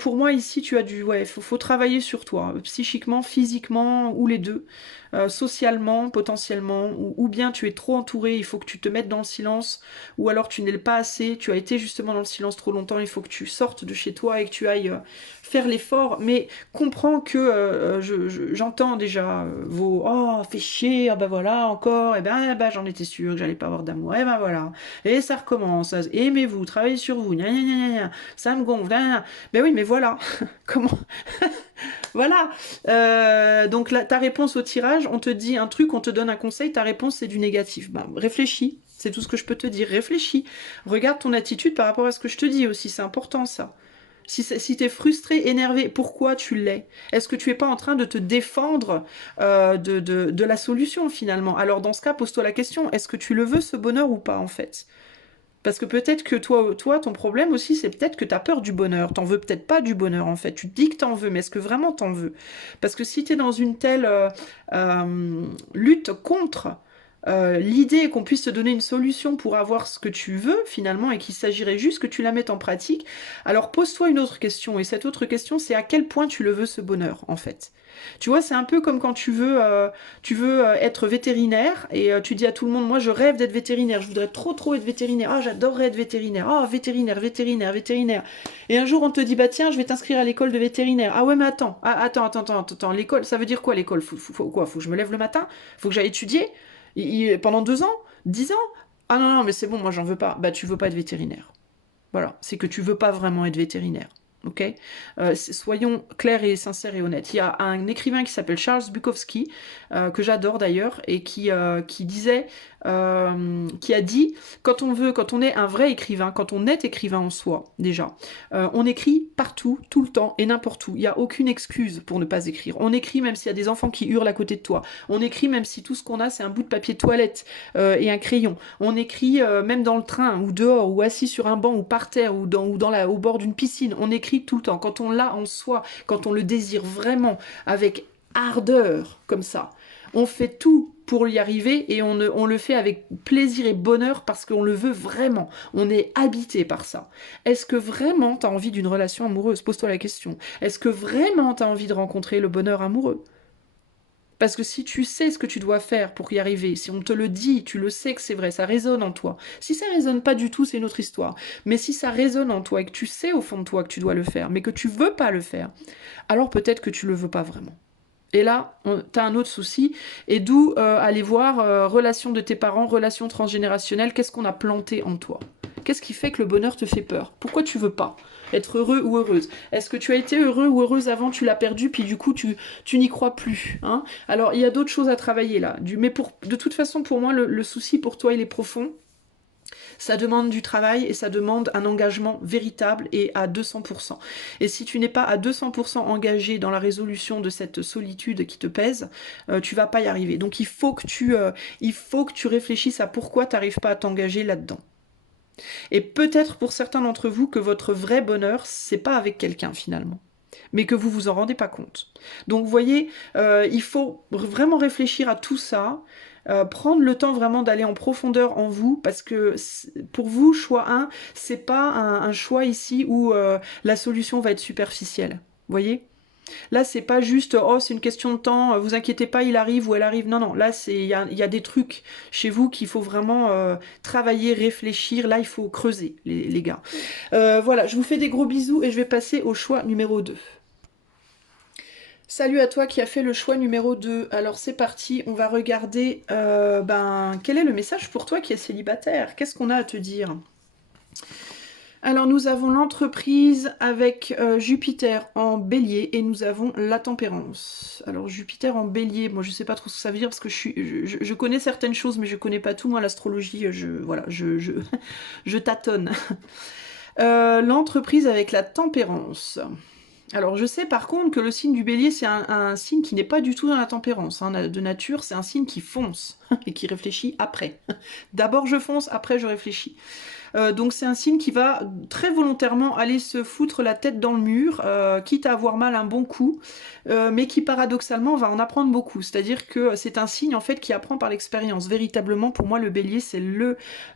pour moi, ici, tu as ouais, faut travailler sur toi, psychiquement, physiquement, ou les deux, socialement, potentiellement, ou bien tu es trop entouré, il faut que tu te mettes dans le silence, ou alors tu n'es pas assez, tu as été justement dans le silence trop longtemps, il faut que tu sortes de chez toi et que tu ailles faire l'effort, mais comprends que j'entends déjà vos oh fais chier, ah bah voilà encore, et ben bah, j'en étais sûre que j'allais pas avoir d'amour, et ben voilà, et ça recommence, aimez-vous, travaillez sur vous, gna gna gna gna, ça me gonfle, gna gna. Ben oui, mais voilà, comment, voilà. Donc ta réponse au tirage, on te dit un truc, on te donne un conseil, ta réponse c'est du négatif. Ben, réfléchis, c'est tout ce que je peux te dire, réfléchis, regarde ton attitude par rapport à ce que je te dis aussi, c'est important ça. Si tu es frustré, énervé, pourquoi tu l'es? Est-ce que tu es pas en train de te défendre de la solution finalement? Alors dans ce cas, pose-toi la question, est-ce que tu le veux ce bonheur ou pas en fait? Parce que peut-être que toi, ton problème aussi, c'est peut-être que tu as peur du bonheur. T'en veux peut-être pas du bonheur en fait. Tu te dis que t'en veux, mais est-ce que vraiment t'en veux? Parce que si tu es dans une telle lutte contre l'idée qu'on puisse te donner une solution pour avoir ce que tu veux finalement et qu'il s'agirait juste que tu la mettes en pratique, alors pose-toi une autre question. Et cette autre question, c'est à quel point tu le veux ce bonheur en fait. Tu vois, c'est un peu comme quand tu veux être vétérinaire et tu dis à tout le monde, moi je rêve d'être vétérinaire, je voudrais trop trop être vétérinaire, ah j'adorerais être vétérinaire, ah vétérinaire, vétérinaire, vétérinaire. Et un jour on te dit, bah tiens, je vais t'inscrire à l'école de vétérinaire. Ah ouais, mais attends, attends, l'école, ça veut dire quoi l'école? Faut quoi? Faut que je me lève le matin? Faut que j'aille étudier? Pendant 2 ans? 10 ans? Ah non, non, mais c'est bon, moi j'en veux pas. Bah tu veux pas être vétérinaire. Voilà, c'est que tu veux pas vraiment être vétérinaire. ok? Soyons clairs et sincères et honnêtes. Il y a un écrivain qui s'appelle Charles Bukowski, que j'adore d'ailleurs, et qui disait, qui a dit, quand on est un vrai écrivain, quand on est écrivain en soi, déjà, on écrit partout, tout le temps et n'importe où. Il n'y a aucune excuse pour ne pas écrire. On écrit même s'il y a des enfants qui hurlent à côté de toi. On écrit même si tout ce qu'on a, c'est un bout de papier de toilette et un crayon. On écrit même dans le train, ou dehors, ou assis sur un banc, ou par terre, au bord d'une piscine. On écrit tout le temps. Quand on l'a en soi, quand on le désire vraiment, avec ardeur, comme ça, on fait tout pour y arriver et on le fait avec plaisir et bonheur parce qu'on le veut vraiment. On est habité par ça. Est-ce que vraiment tu as envie d'une relation amoureuse? Pose-toi la question. Est-ce que vraiment tu as envie de rencontrer le bonheur amoureux? Parce que si tu sais ce que tu dois faire pour y arriver, si on te le dit, tu le sais que c'est vrai, ça résonne en toi. Si ça résonne pas du tout, c'est une autre histoire. Mais si ça résonne en toi et que tu sais au fond de toi que tu dois le faire, mais que tu veux pas le faire, alors peut-être que tu le veux pas vraiment. Et là, tu as un autre souci, et d'où aller voir relation de tes parents, relation transgénérationnelle, qu'est-ce qu'on a planté en toi? Qu'est-ce qui fait que le bonheur te fait peur? Pourquoi tu veux pas être heureux ou heureuse? Est-ce que tu as été heureux ou heureuse avant, tu l'as perdu, puis du coup tu n'y crois plus, hein? Alors il y a d'autres choses à travailler là. Mais de toute façon, pour moi, le souci pour toi, il est profond. Ça demande du travail et ça demande un engagement véritable et à 200%. Et si tu n'es pas à 200% engagé dans la résolution de cette solitude qui te pèse, tu vas pas y arriver. Donc il faut que tu réfléchisses à pourquoi tu n'arrives pas à t'engager là-dedans. Et peut-être pour certains d'entre vous que votre vrai bonheur, c'est pas avec quelqu'un finalement, mais que vous vous en rendez pas compte. Donc vous voyez, il faut vraiment réfléchir à tout ça, prendre le temps vraiment d'aller en profondeur en vous, parce que pour vous, choix 1, c'est pas un choix ici où la solution va être superficielle. Vous voyez? Là, c'est pas juste, oh, c'est une question de temps, vous inquiétez pas, il arrive ou elle arrive. Non, non, là, il y a des trucs chez vous qu'il faut vraiment travailler, réfléchir. Là, il faut creuser, les gars. Voilà, je vous fais des gros bisous et je vais passer au choix numéro 2. Salut à toi qui as fait le choix numéro 2. Alors c'est parti, on va regarder quel est le message pour toi qui est célibataire. Qu'est-ce qu'on a à te dire? Alors nous avons l'entreprise avec Jupiter en bélier et nous avons la tempérance. Alors Jupiter en bélier, moi je sais pas trop ce que ça veut dire parce que je connais certaines choses mais je connais pas tout. Moi l'astrologie, je tâtonne. L'entreprise avec la tempérance. Alors je sais par contre que le signe du bélier c'est un signe qui n'est pas du tout dans la tempérance, hein. De nature c'est un signe qui fonce et qui réfléchit après. D'abord je fonce, après je réfléchis. Donc c'est un signe qui va très volontairement aller se foutre la tête dans le mur, quitte à avoir mal un bon coup, mais qui paradoxalement va en apprendre beaucoup. C'est-à-dire que c'est un signe en fait qui apprend par l'expérience. Véritablement pour moi le bélier c'est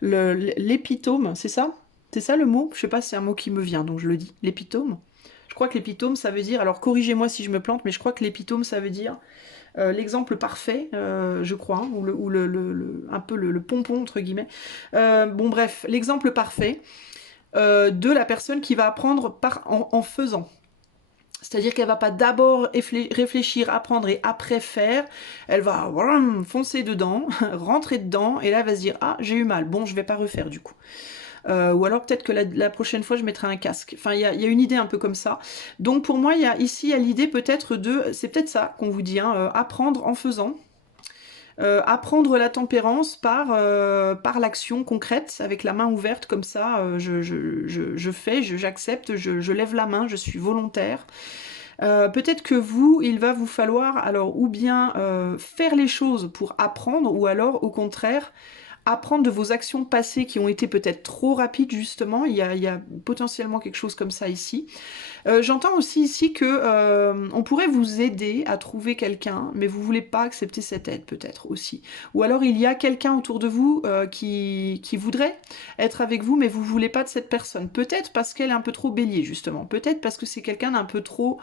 l'épitome, c'est ça? C'est ça le mot? Je sais pas, c'est un mot qui me vient donc je le dis. L'épitome? Je crois que l'épitome ça veut dire, alors corrigez-moi si je me plante, mais je crois que l'épitome ça veut dire l'exemple parfait, je crois, hein, ou un peu le pompon, entre guillemets. Bon, bref, l'exemple parfait de la personne qui va apprendre en faisant. C'est-à-dire qu'elle va pas d'abord réfléchir, apprendre et après faire. Elle va foncer dedans, rentrer dedans, et là elle va se dire « Ah, j'ai eu mal, bon, je vais pas refaire du coup ». Ou alors peut-être que la prochaine fois je mettrai un casque. Enfin, il y a une idée un peu comme ça. Donc pour moi, il y a l'idée peut-être c'est peut-être ça qu'on vous dit, hein, apprendre en faisant. Apprendre la tempérance par l'action concrète, avec la main ouverte comme ça, je fais, j'accepte, je lève la main, je suis volontaire. Peut-être que il va vous falloir alors ou bien faire les choses pour apprendre, ou alors au contraire apprendre de vos actions passées qui ont été peut-être trop rapides justement. Il y a potentiellement quelque chose comme ça ici. J'entends aussi ici que on pourrait vous aider à trouver quelqu'un, mais vous voulez pas accepter cette aide peut-être aussi. Ou alors il y a quelqu'un autour de vous qui voudrait être avec vous, mais vous voulez pas de cette personne. Peut-être parce qu'elle est un peu trop bélier justement. Peut-être parce que c'est quelqu'un d'un peu trop,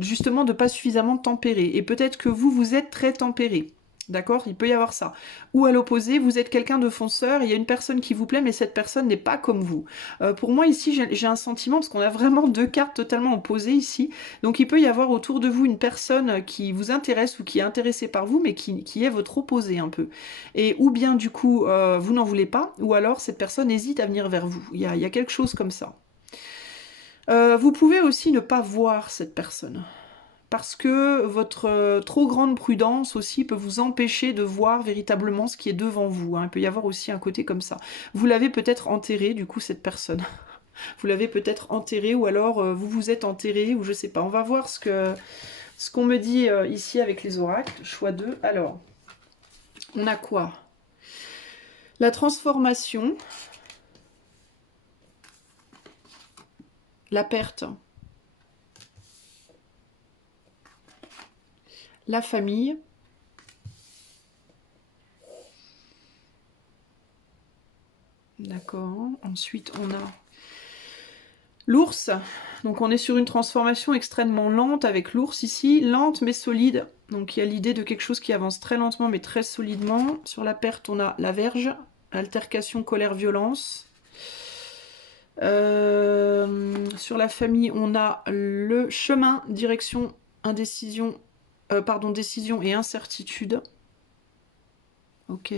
justement, de pas suffisamment tempéré. Et peut-être que vous êtes très tempéré. D'accord? Il peut y avoir ça. Ou à l'opposé, vous êtes quelqu'un de fonceur, il y a une personne qui vous plaît, mais cette personne n'est pas comme vous. Pour moi, ici, j'ai un sentiment, parce qu'on a vraiment deux cartes totalement opposées ici. Donc il peut y avoir autour de vous une personne qui vous intéresse ou qui est intéressée par vous, mais qui est votre opposé un peu. Et ou bien, du coup, vous n'en voulez pas, ou alors cette personne hésite à venir vers vous. Il y a quelque chose comme ça. Vous pouvez aussi ne pas voir cette personne. Parce que votre trop grande prudence aussi peut vous empêcher de voir véritablement ce qui est devant vous, hein. Il peut y avoir aussi un côté comme ça. Vous l'avez peut-être enterré, du coup, cette personne. Vous l'avez peut-être enterré, ou alors vous vous êtes enterré, ou je sais pas. On va voir ce qu'on me dit ici avec les oracles. Choix 2. Alors, on a quoi? La transformation, la perte, la famille, d'accord. Ensuite, on a l'ours. Donc on est sur une transformation extrêmement lente avec l'ours ici, lente mais solide. Donc il y a l'idée de quelque chose qui avance très lentement mais très solidement. Sur la perte, on a la verge, altercation, colère, violence. Sur la famille, on a le chemin, direction, indécision, décision et incertitude. Ok.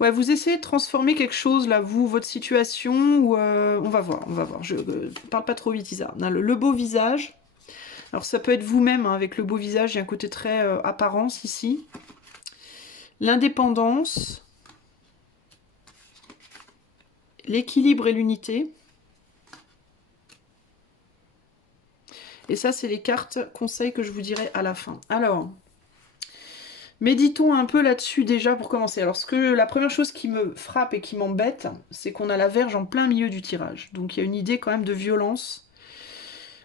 Ouais, vous essayez de transformer quelque chose, là, vous, votre situation, ou on va voir, on va voir. Je parle pas trop vite, Isa. Le beau visage. Alors ça peut être vous-même, hein, avec le beau visage, il y a un côté très apparence ici. L'indépendance. L'équilibre et l'unité. Et ça, c'est les cartes conseils que je vous dirai à la fin. Alors, méditons un peu là-dessus déjà pour commencer. Alors, la première chose qui me frappe et qui m'embête, c'est qu'on a la verge en plein milieu du tirage. Donc, il y a une idée quand même de violence.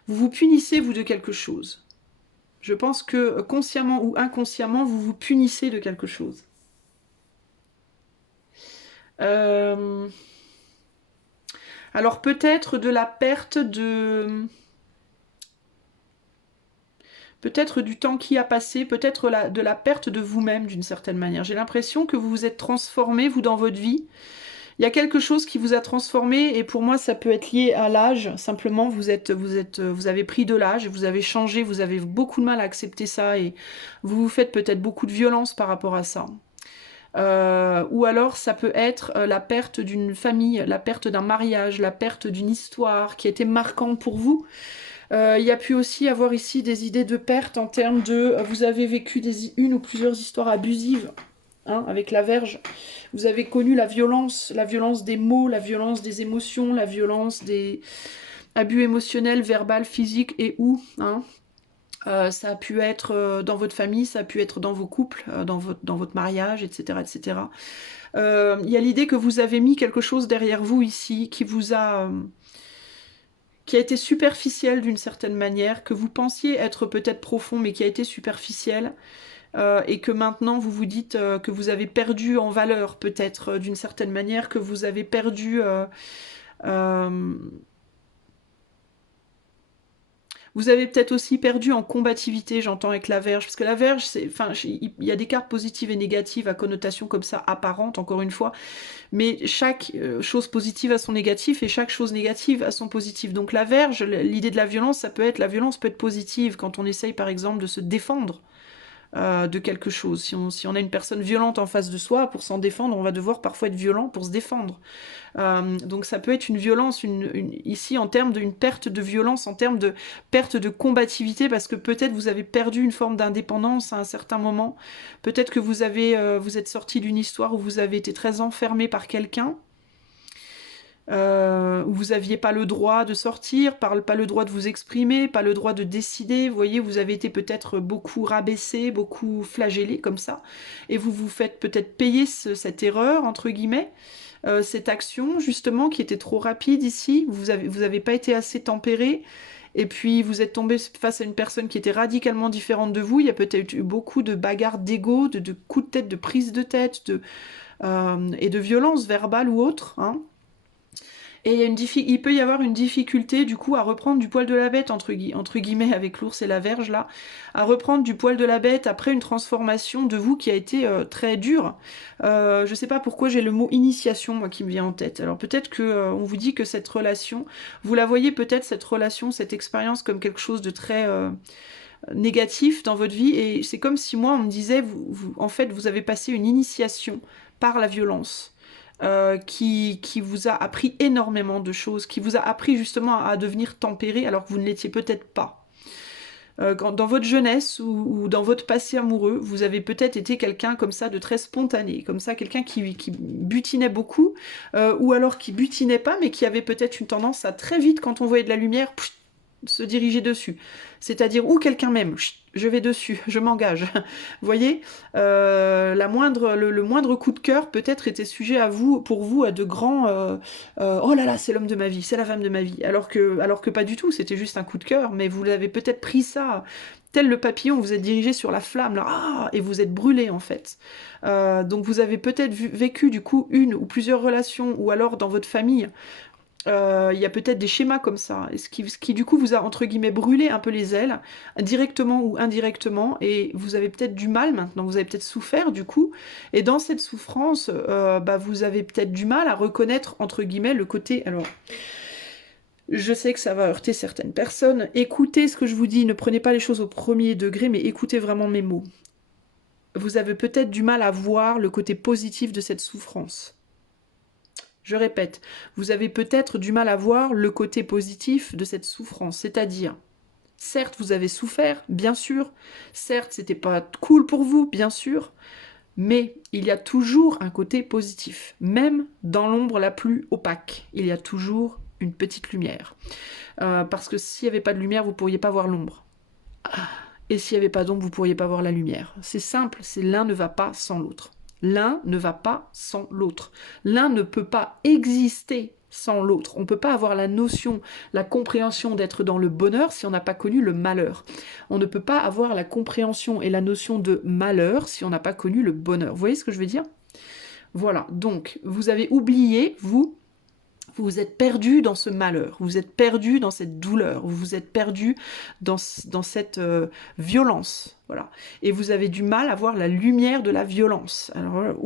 Vous vous punissez, vous, de quelque chose. Je pense que consciemment ou inconsciemment, vous vous punissez de quelque chose. Alors, peut-être de la perte de... Peut-être du temps qui a passé, peut-être de la perte de vous-même d'une certaine manière. J'ai l'impression que vous vous êtes transformé, vous, dans votre vie. Il y a quelque chose qui vous a transformé et pour moi ça peut être lié à l'âge. Simplement vous avez pris de l'âge, vous avez changé, vous avez beaucoup de mal à accepter ça et vous vous faites peut-être beaucoup de violence par rapport à ça. Ou alors ça peut être la perte d'une famille, la perte d'un mariage, la perte d'une histoire qui a été marquante pour vous. Il y a pu aussi avoir ici des idées de perte en termes de vous avez vécu une ou plusieurs histoires abusives, hein, avec la verge. Vous avez connu la violence des mots, la violence des émotions, la violence des abus émotionnels, verbal, physique et où, hein. Ça a pu être dans votre famille, ça a pu être dans vos couples, dans votre mariage, etc. etc. Il y a l'idée que vous avez mis quelque chose derrière vous ici qui a été superficiel d'une certaine manière, que vous pensiez être peut-être profond, mais qui a été superficiel, et que maintenant vous vous dites que vous avez perdu en valeur, peut-être d'une certaine manière, que vous avez perdu... euh, vous avez peut-être aussi perdu en combativité, j'entends avec la verge, parce que la verge, il y a des cartes positives et négatives à connotation comme ça apparente, encore une fois, mais chaque chose positive a son négatif et chaque chose négative a son positif. Donc la verge, l'idée de la violence, la violence peut être positive quand on essaye par exemple de se défendre de quelque chose. Si on a une personne violente en face de soi, pour s'en défendre, on va devoir parfois être violent pour se défendre. Donc ça peut être une violence, ici en termes d'une perte de violence, en termes de perte de combativité, parce que peut-être vous avez perdu une forme d'indépendance à un certain moment. Peut-être que vous êtes sorti d'une histoire où vous avez été très enfermé par quelqu'un. Où vous n'aviez pas le droit de sortir, pas le droit de vous exprimer, pas le droit de décider. Vous voyez, vous avez été peut-être beaucoup rabaissé, beaucoup flagellé comme ça, et vous vous faites peut-être payer cette erreur, entre guillemets, cette action justement qui était trop rapide ici. Vous avez pas été assez tempéré. Et puis vous êtes tombé face à une personne qui était radicalement différente de vous. Il y a peut-être eu beaucoup de bagarres d'ego, de coups de tête, de prises de tête, et de violence verbale ou autre, hein. Et il peut y avoir une difficulté du coup à reprendre du poil de la bête entre guillemets avec l'ours et la verge là, à reprendre du poil de la bête après une transformation de vous qui a été très dure. Je sais pas pourquoi j'ai le mot initiation moi qui me vient en tête. Alors peut-être que on vous dit que cette relation, vous la voyez peut-être cette relation, cette expérience comme quelque chose de très négatif dans votre vie et c'est comme si moi on me disait en fait vous avez passé une initiation par la violence. qui vous a appris énormément de choses, qui vous a appris justement à devenir tempéré alors que vous ne l'étiez peut-être pas. Dans votre jeunesse ou dans votre passé amoureux, vous avez peut-être été quelqu'un comme ça de très spontané, comme ça quelqu'un qui butinait beaucoup, ou alors qui butinait pas, mais qui avait peut-être une tendance à très vite, quand on voyait de la lumière, se diriger dessus. C'est-à-dire, ou quelqu'un même, je vais dessus, je m'engage. Vous voyez, le moindre coup de cœur peut-être était sujet à vous, pour vous, à de grands oh là là, c'est l'homme de ma vie, c'est la femme de ma vie. Alors que pas du tout, c'était juste un coup de cœur, mais vous avez peut-être pris ça. Tel le papillon, vous êtes dirigé sur la flamme, là, et vous êtes brûlé en fait. Donc vous avez peut-être vécu du coup une ou plusieurs relations, ou alors dans votre famille, il y a peut-être des schémas comme ça, ce qui du coup vous a entre guillemets brûlé un peu les ailes, directement ou indirectement, et vous avez peut-être du mal maintenant, vous avez peut-être souffert du coup, et dans cette souffrance, vous avez peut-être du mal à reconnaître entre guillemets le côté. Alors, je sais que ça va heurter certaines personnes, écoutez ce que je vous dis, ne prenez pas les choses au premier degré, mais écoutez vraiment mes mots. Vous avez peut-être du mal à voir le côté positif de cette souffrance. Je répète, vous avez peut-être du mal à voir le côté positif de cette souffrance, c'est-à-dire, certes, vous avez souffert, bien sûr, certes, c'était pas cool pour vous, bien sûr, mais il y a toujours un côté positif, même dans l'ombre la plus opaque, il y a toujours une petite lumière. Parce que s'il n'y avait pas de lumière, vous ne pourriez pas voir l'ombre. Et s'il n'y avait pas d'ombre, vous ne pourriez pas voir la lumière. C'est simple, c'est l'un ne va pas sans l'autre. L'un ne va pas sans l'autre. L'un ne peut pas exister sans l'autre. On ne peut pas avoir la notion, la compréhension d'être dans le bonheur si on n'a pas connu le malheur. On ne peut pas avoir la compréhension et la notion de malheur si on n'a pas connu le bonheur. Vous voyez ce que je veux dire? Voilà, donc vous avez oublié, vous vous êtes perdu dans ce malheur, vous êtes perdu dans cette douleur, vous vous êtes perdu dans cette violence, voilà. Et vous avez du mal à voir la lumière de la violence. Alors,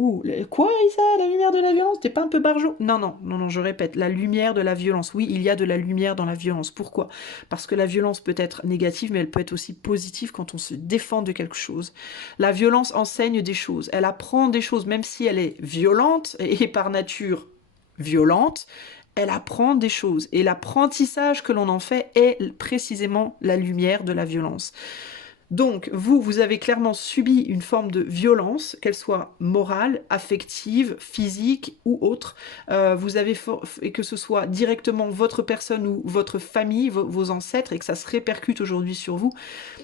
quoi, Isa, la lumière de la violence? T'es pas un peu barjot? Non, non, non, non, je répète, la lumière de la violence. Oui, il y a de la lumière dans la violence. Pourquoi? Parce que la violence peut être négative, mais elle peut être aussi positive quand on se défend de quelque chose. La violence enseigne des choses, elle apprend des choses, même si elle est violente et par nature violente, elle apprend des choses. Et l'apprentissage que l'on en fait est précisément la lumière de la violence. Donc, vous avez clairement subi une forme de violence, qu'elle soit morale, affective, physique ou autre. Vous avez et que ce soit directement votre personne ou votre famille, vos ancêtres, et que ça se répercute aujourd'hui sur vous,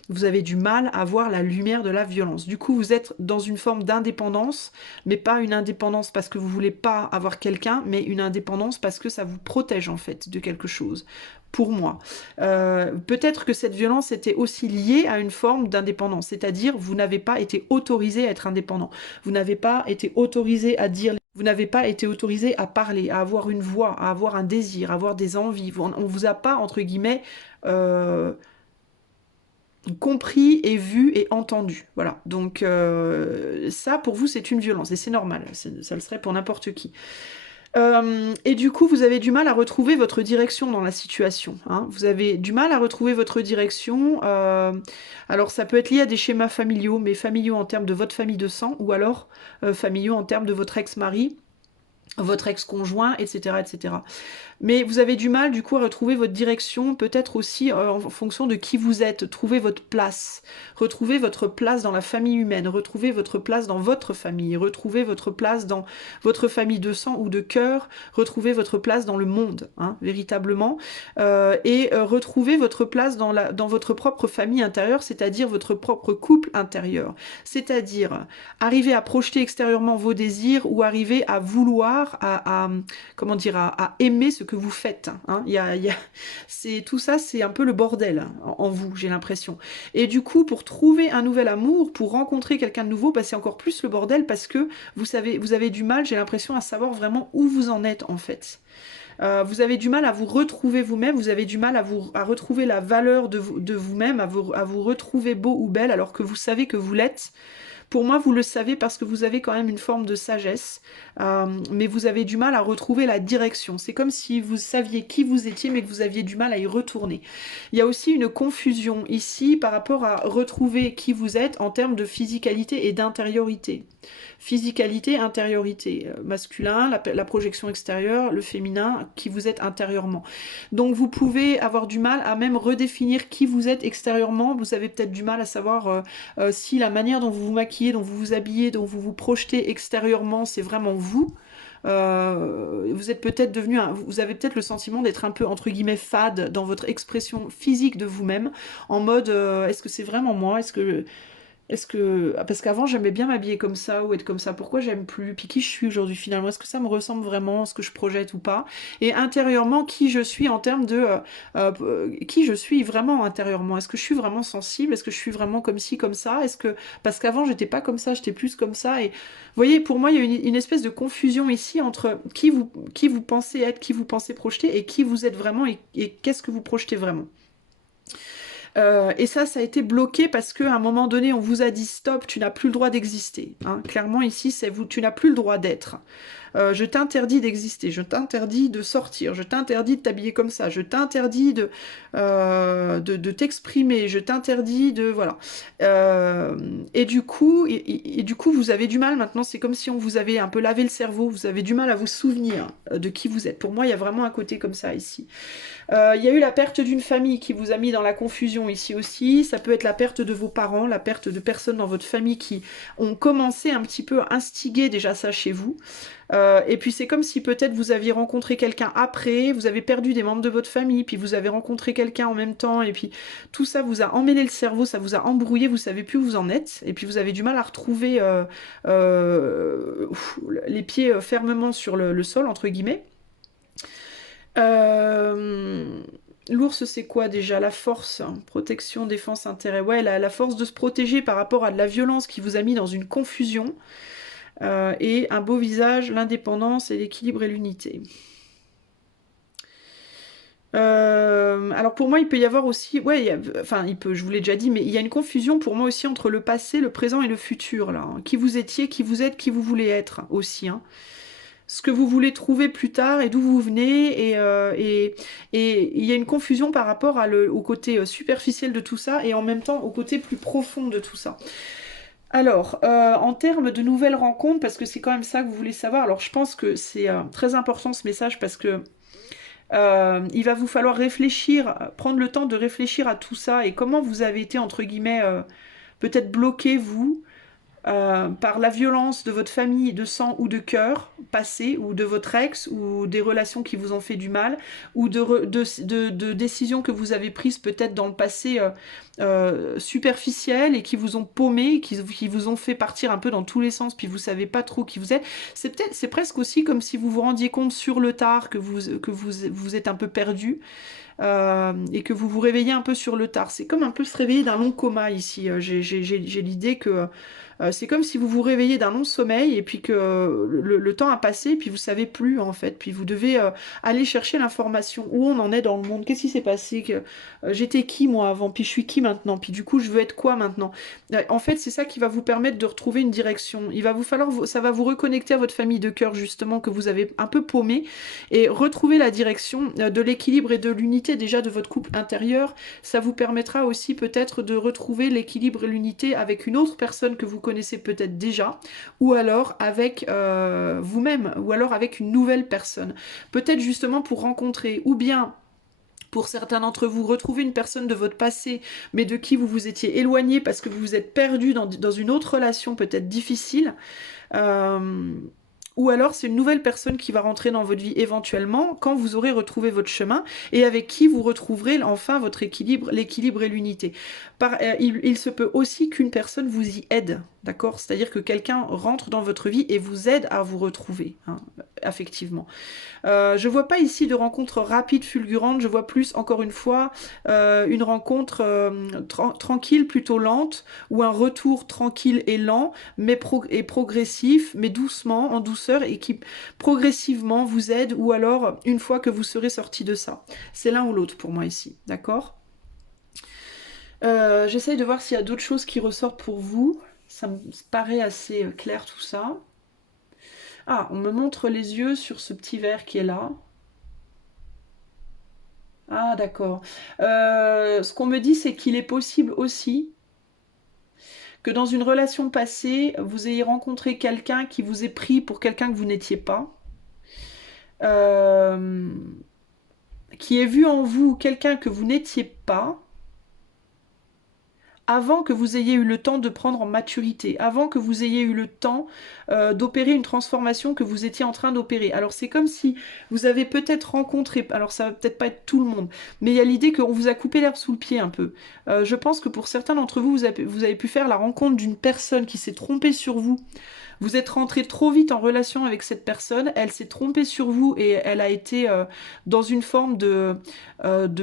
vous avez du mal à voir la lumière de la violence. Du coup, vous êtes dans une forme d'indépendance, mais pas une indépendance parce que vous voulez pas avoir quelqu'un, mais une indépendance parce que ça vous protège en fait de quelque chose. Pour moi. Peut-être que cette violence était aussi liée à une forme d'indépendance, c'est-à-dire vous n'avez pas été autorisé à être indépendant, vous n'avez pas été autorisé à dire, vous n'avez pas été autorisé à parler, à avoir une voix, à avoir un désir, à avoir des envies, on vous a pas, entre guillemets, compris et vu et entendu. Voilà, donc ça pour vous c'est une violence et c'est normal, ça le serait pour n'importe qui. Et du coup, vous avez du mal à retrouver votre direction dans la situation. Hein. Vous avez du mal à retrouver votre direction. Alors, ça peut être lié à des schémas familiaux, mais familiaux en termes de votre famille de sang, ou alors familiaux en termes de votre ex-mari, votre ex-conjoint, etc., etc. Mais vous avez du mal du coup à retrouver votre direction, peut-être aussi en fonction de qui vous êtes, trouver votre place, retrouver votre place dans la famille humaine, retrouver votre place dans votre famille, retrouver votre place dans votre famille de sang ou de cœur, retrouver votre place dans le monde, hein, véritablement, et retrouver votre place dans votre propre famille intérieure, c'est-à-dire votre propre couple intérieur, c'est-à-dire arriver à projeter extérieurement vos désirs ou arriver à vouloir, comment dire, à aimer ce que vous faites. Hein. Tout ça, c'est un peu le bordel en vous, j'ai l'impression. Et du coup, pour trouver un nouvel amour, pour rencontrer quelqu'un de nouveau, c'est encore plus le bordel parce que vous avez du mal, j'ai l'impression, à savoir vraiment où vous en êtes en fait. Vous avez du mal à vous retrouver vous-même, vous avez du mal à retrouver la valeur de vous-même, à vous retrouver beau ou belle alors que vous savez que vous l'êtes. Pour moi, vous le savez parce que vous avez quand même une forme de sagesse, mais vous avez du mal à retrouver la direction. C'est comme si vous saviez qui vous étiez, mais que vous aviez du mal à y retourner. Il y a aussi une confusion ici par rapport à retrouver qui vous êtes en termes de physicalité et d'intériorité. Physicalité, intériorité, masculin, la projection extérieure, le féminin, qui vous êtes intérieurement. Donc vous pouvez avoir du mal à même redéfinir qui vous êtes extérieurement. Vous avez peut-être du mal à savoir si la manière dont vous vous maquillez, dont vous vous habillez, dont vous vous projetez extérieurement, c'est vraiment vous. Vous êtes peut-être devenu, vous avez peut-être le sentiment d'être un peu entre guillemets fade dans votre expression physique de vous-même, en mode est-ce que c'est vraiment moi, parce qu'avant j'aimais bien m'habiller comme ça ou être comme ça, pourquoi j'aime plus? Puis qui je suis aujourd'hui finalement? Est-ce que ça me ressemble vraiment, ce que je projette ou pas? Et intérieurement, qui je suis en termes de qui je suis vraiment intérieurement? Est-ce que je suis vraiment sensible? Est-ce que je suis vraiment comme ci, comme ça? Parce qu'avant j'étais pas comme ça, j'étais plus comme ça. Et vous voyez, pour moi il y a une espèce de confusion ici entre qui vous pensez être, qui vous pensez projeter et qui vous êtes vraiment et qu'est-ce que vous projetez vraiment. Et ça a été bloqué parce qu'à un moment donné, on vous a dit stop, tu n'as plus le droit d'exister. Hein. Clairement, ici, c'est vous, tu n'as plus le droit d'être. Je t'interdis d'exister, je t'interdis de sortir, je t'interdis de t'habiller comme ça, je t'interdis de t'exprimer, je t'interdis de... Voilà. Et du coup, vous avez du mal maintenant, c'est comme si on vous avait un peu lavé le cerveau, vous avez du mal à vous souvenir de qui vous êtes. Pour moi, il y a vraiment un côté comme ça ici. Il y a eu la perte d'une famille qui vous a mis dans la confusion ici aussi. Ça peut être la perte de vos parents, la perte de personnes dans votre famille qui ont commencé un petit peu à instiguer déjà ça chez vous. Et puis c'est comme si peut-être vous aviez rencontré quelqu'un après, vous avez perdu des membres de votre famille, puis vous avez rencontré quelqu'un en même temps, et puis tout ça vous a emmêlé le cerveau, ça vous a embrouillé, vous savez plus où vous en êtes, et puis vous avez du mal à retrouver les pieds fermement sur le sol, entre guillemets. L'ours, c'est quoi déjà? La force, hein, protection, défense, intérêt. Ouais, la force de se protéger par rapport à de la violence qui vous a mis dans une confusion. Et un beau visage, l'indépendance et l'équilibre et l'unité. Alors pour moi, il peut y avoir aussi, ouais, enfin, je vous l'ai déjà dit, mais il y a une confusion pour moi aussi entre le passé, le présent et le futur, là. Hein. Qui vous étiez, qui vous êtes, qui vous voulez être aussi. Hein. Ce que vous voulez trouver plus tard et d'où vous venez. Et il y a une confusion par rapport au côté superficiel de tout ça et en même temps au côté plus profond de tout ça. Alors, en termes de nouvelles rencontres, parce que c'est quand même ça que vous voulez savoir, alors je pense que c'est très important ce message parce que il va vous falloir réfléchir, prendre le temps de réfléchir à tout ça et comment vous avez été, entre guillemets, peut-être bloqué, vous, par la violence de votre famille de sang ou de cœur passé, ou de votre ex, ou des relations qui vous ont fait du mal, ou de décisions que vous avez prises peut-être dans le passé superficielles et qui vous ont paumé, qui vous ont fait partir un peu dans tous les sens, puis vous savez pas trop qui vous êtes. C'est presque aussi comme si vous vous rendiez compte sur le tard que vous êtes un peu perdu. Et que vous vous réveillez un peu sur le tard. C'est comme un peu se réveiller d'un long coma ici. J'ai l'idée que c'est comme si vous vous réveillez d'un long sommeil et puis que le temps a passé, puis vous savez plus en fait. Puis vous devez aller chercher l'information. Où on en est dans le monde? Qu'est-ce qui s'est passé? J'étais qui moi avant? Puis je suis qui maintenant? Puis du coup je veux être quoi maintenant? En fait c'est ça qui va vous permettre de retrouver une direction. Il va vous falloir, ça va vous reconnecter à votre famille de cœur justement que vous avez un peu paumé et retrouver la direction de l'équilibre et de l'unité déjà de votre couple intérieur. Ça vous permettra aussi peut-être de retrouver l'équilibre et l'unité avec une autre personne que vous connaissez peut-être déjà, ou alors avec vous-même, ou alors avec une nouvelle personne. Peut-être justement pour rencontrer, ou bien pour certains d'entre vous, retrouver une personne de votre passé, mais de qui vous vous étiez éloigné parce que vous vous êtes perdu dans une autre relation peut-être difficile. Ou alors c'est une nouvelle personne qui va rentrer dans votre vie éventuellement quand vous aurez retrouvé votre chemin et avec qui vous retrouverez enfin votre équilibre, l'équilibre et l'unité. Il se peut aussi qu'une personne vous y aide, d'accord? C'est-à-dire que quelqu'un rentre dans votre vie et vous aide à vous retrouver, hein, affectivement. Je vois pas ici de rencontre rapide, fulgurante, je vois plus, encore une fois, une rencontre tranquille, plutôt lente, ou un retour tranquille et lent, mais progressif, mais doucement, en douceur, et qui progressivement vous aide, ou alors une fois que vous serez sorti de ça. C'est l'un ou l'autre pour moi ici, d'accord? J'essaye de voir s'il y a d'autres choses qui ressortent pour vous. Ça me paraît assez clair tout ça. Ah, on me montre les yeux sur ce petit verre qui est là. Ah, d'accord. Ce qu'on me dit, c'est qu'il est possible aussi que dans une relation passée, vous ayez rencontré quelqu'un qui vous ait pris pour quelqu'un que vous n'étiez pas. Euh, qui ait vu en vous quelqu'un que vous n'étiez pas, avant que vous ayez eu le temps de prendre en maturité, avant que vous ayez eu le temps d'opérer une transformation que vous étiez en train d'opérer. Alors c'est comme si vous avez peut-être rencontré, alors ça va peut-être pas être tout le monde, mais il y a l'idée qu'on vous a coupé l'herbe sous le pied un peu. Je pense que pour certains d'entre vous, vous avez pu faire la rencontre d'une personne qui s'est trompée sur vous. Vous êtes rentré trop vite en relation avec cette personne, elle s'est trompée sur vous et elle a été dans une forme de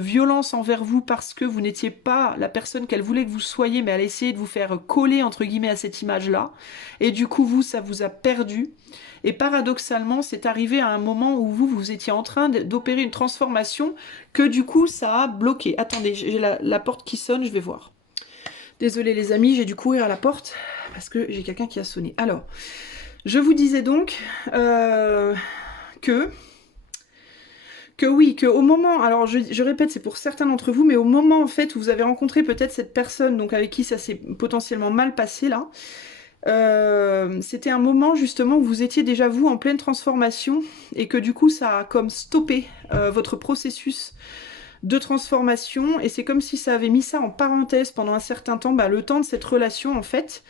violence envers vous parce que vous n'étiez pas la personne qu'elle voulait que vous soyez, mais elle a essayé de vous faire coller entre guillemets à cette image-là. Et du coup, vous, ça vous a perdu. Et paradoxalement, c'est arrivé à un moment où vous étiez en train d'opérer une transformation que du coup, ça a bloqué. Attendez, j'ai la porte qui sonne, je vais voir. Désolée les amis, j'ai dû courir à la porte parce que j'ai quelqu'un qui a sonné. Alors, je vous disais donc que oui, que au moment, alors je répète, c'est pour certains d'entre vous, mais au moment en fait où vous avez rencontré peut-être cette personne, donc avec qui ça s'est potentiellement mal passé là, c'était un moment justement où vous étiez déjà vous en pleine transformation et que du coup ça a comme stoppé votre processus de transformation et c'est comme si ça avait mis ça en parenthèse pendant un certain temps, le temps de cette relation en fait,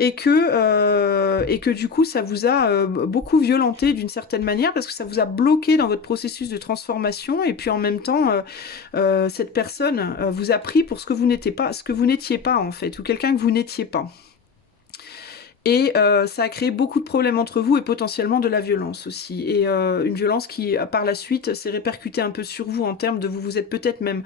et que du coup ça vous a beaucoup violenté d'une certaine manière parce que ça vous a bloqué dans votre processus de transformation et puis en même temps cette personne vous a pris pour ce que vous n'étiez pas, en fait, ou quelqu'un que vous n'étiez pas. Et ça a créé beaucoup de problèmes entre vous et potentiellement de la violence aussi. Et une violence qui, par la suite, s'est répercutée un peu sur vous en termes de vous êtes peut-être même,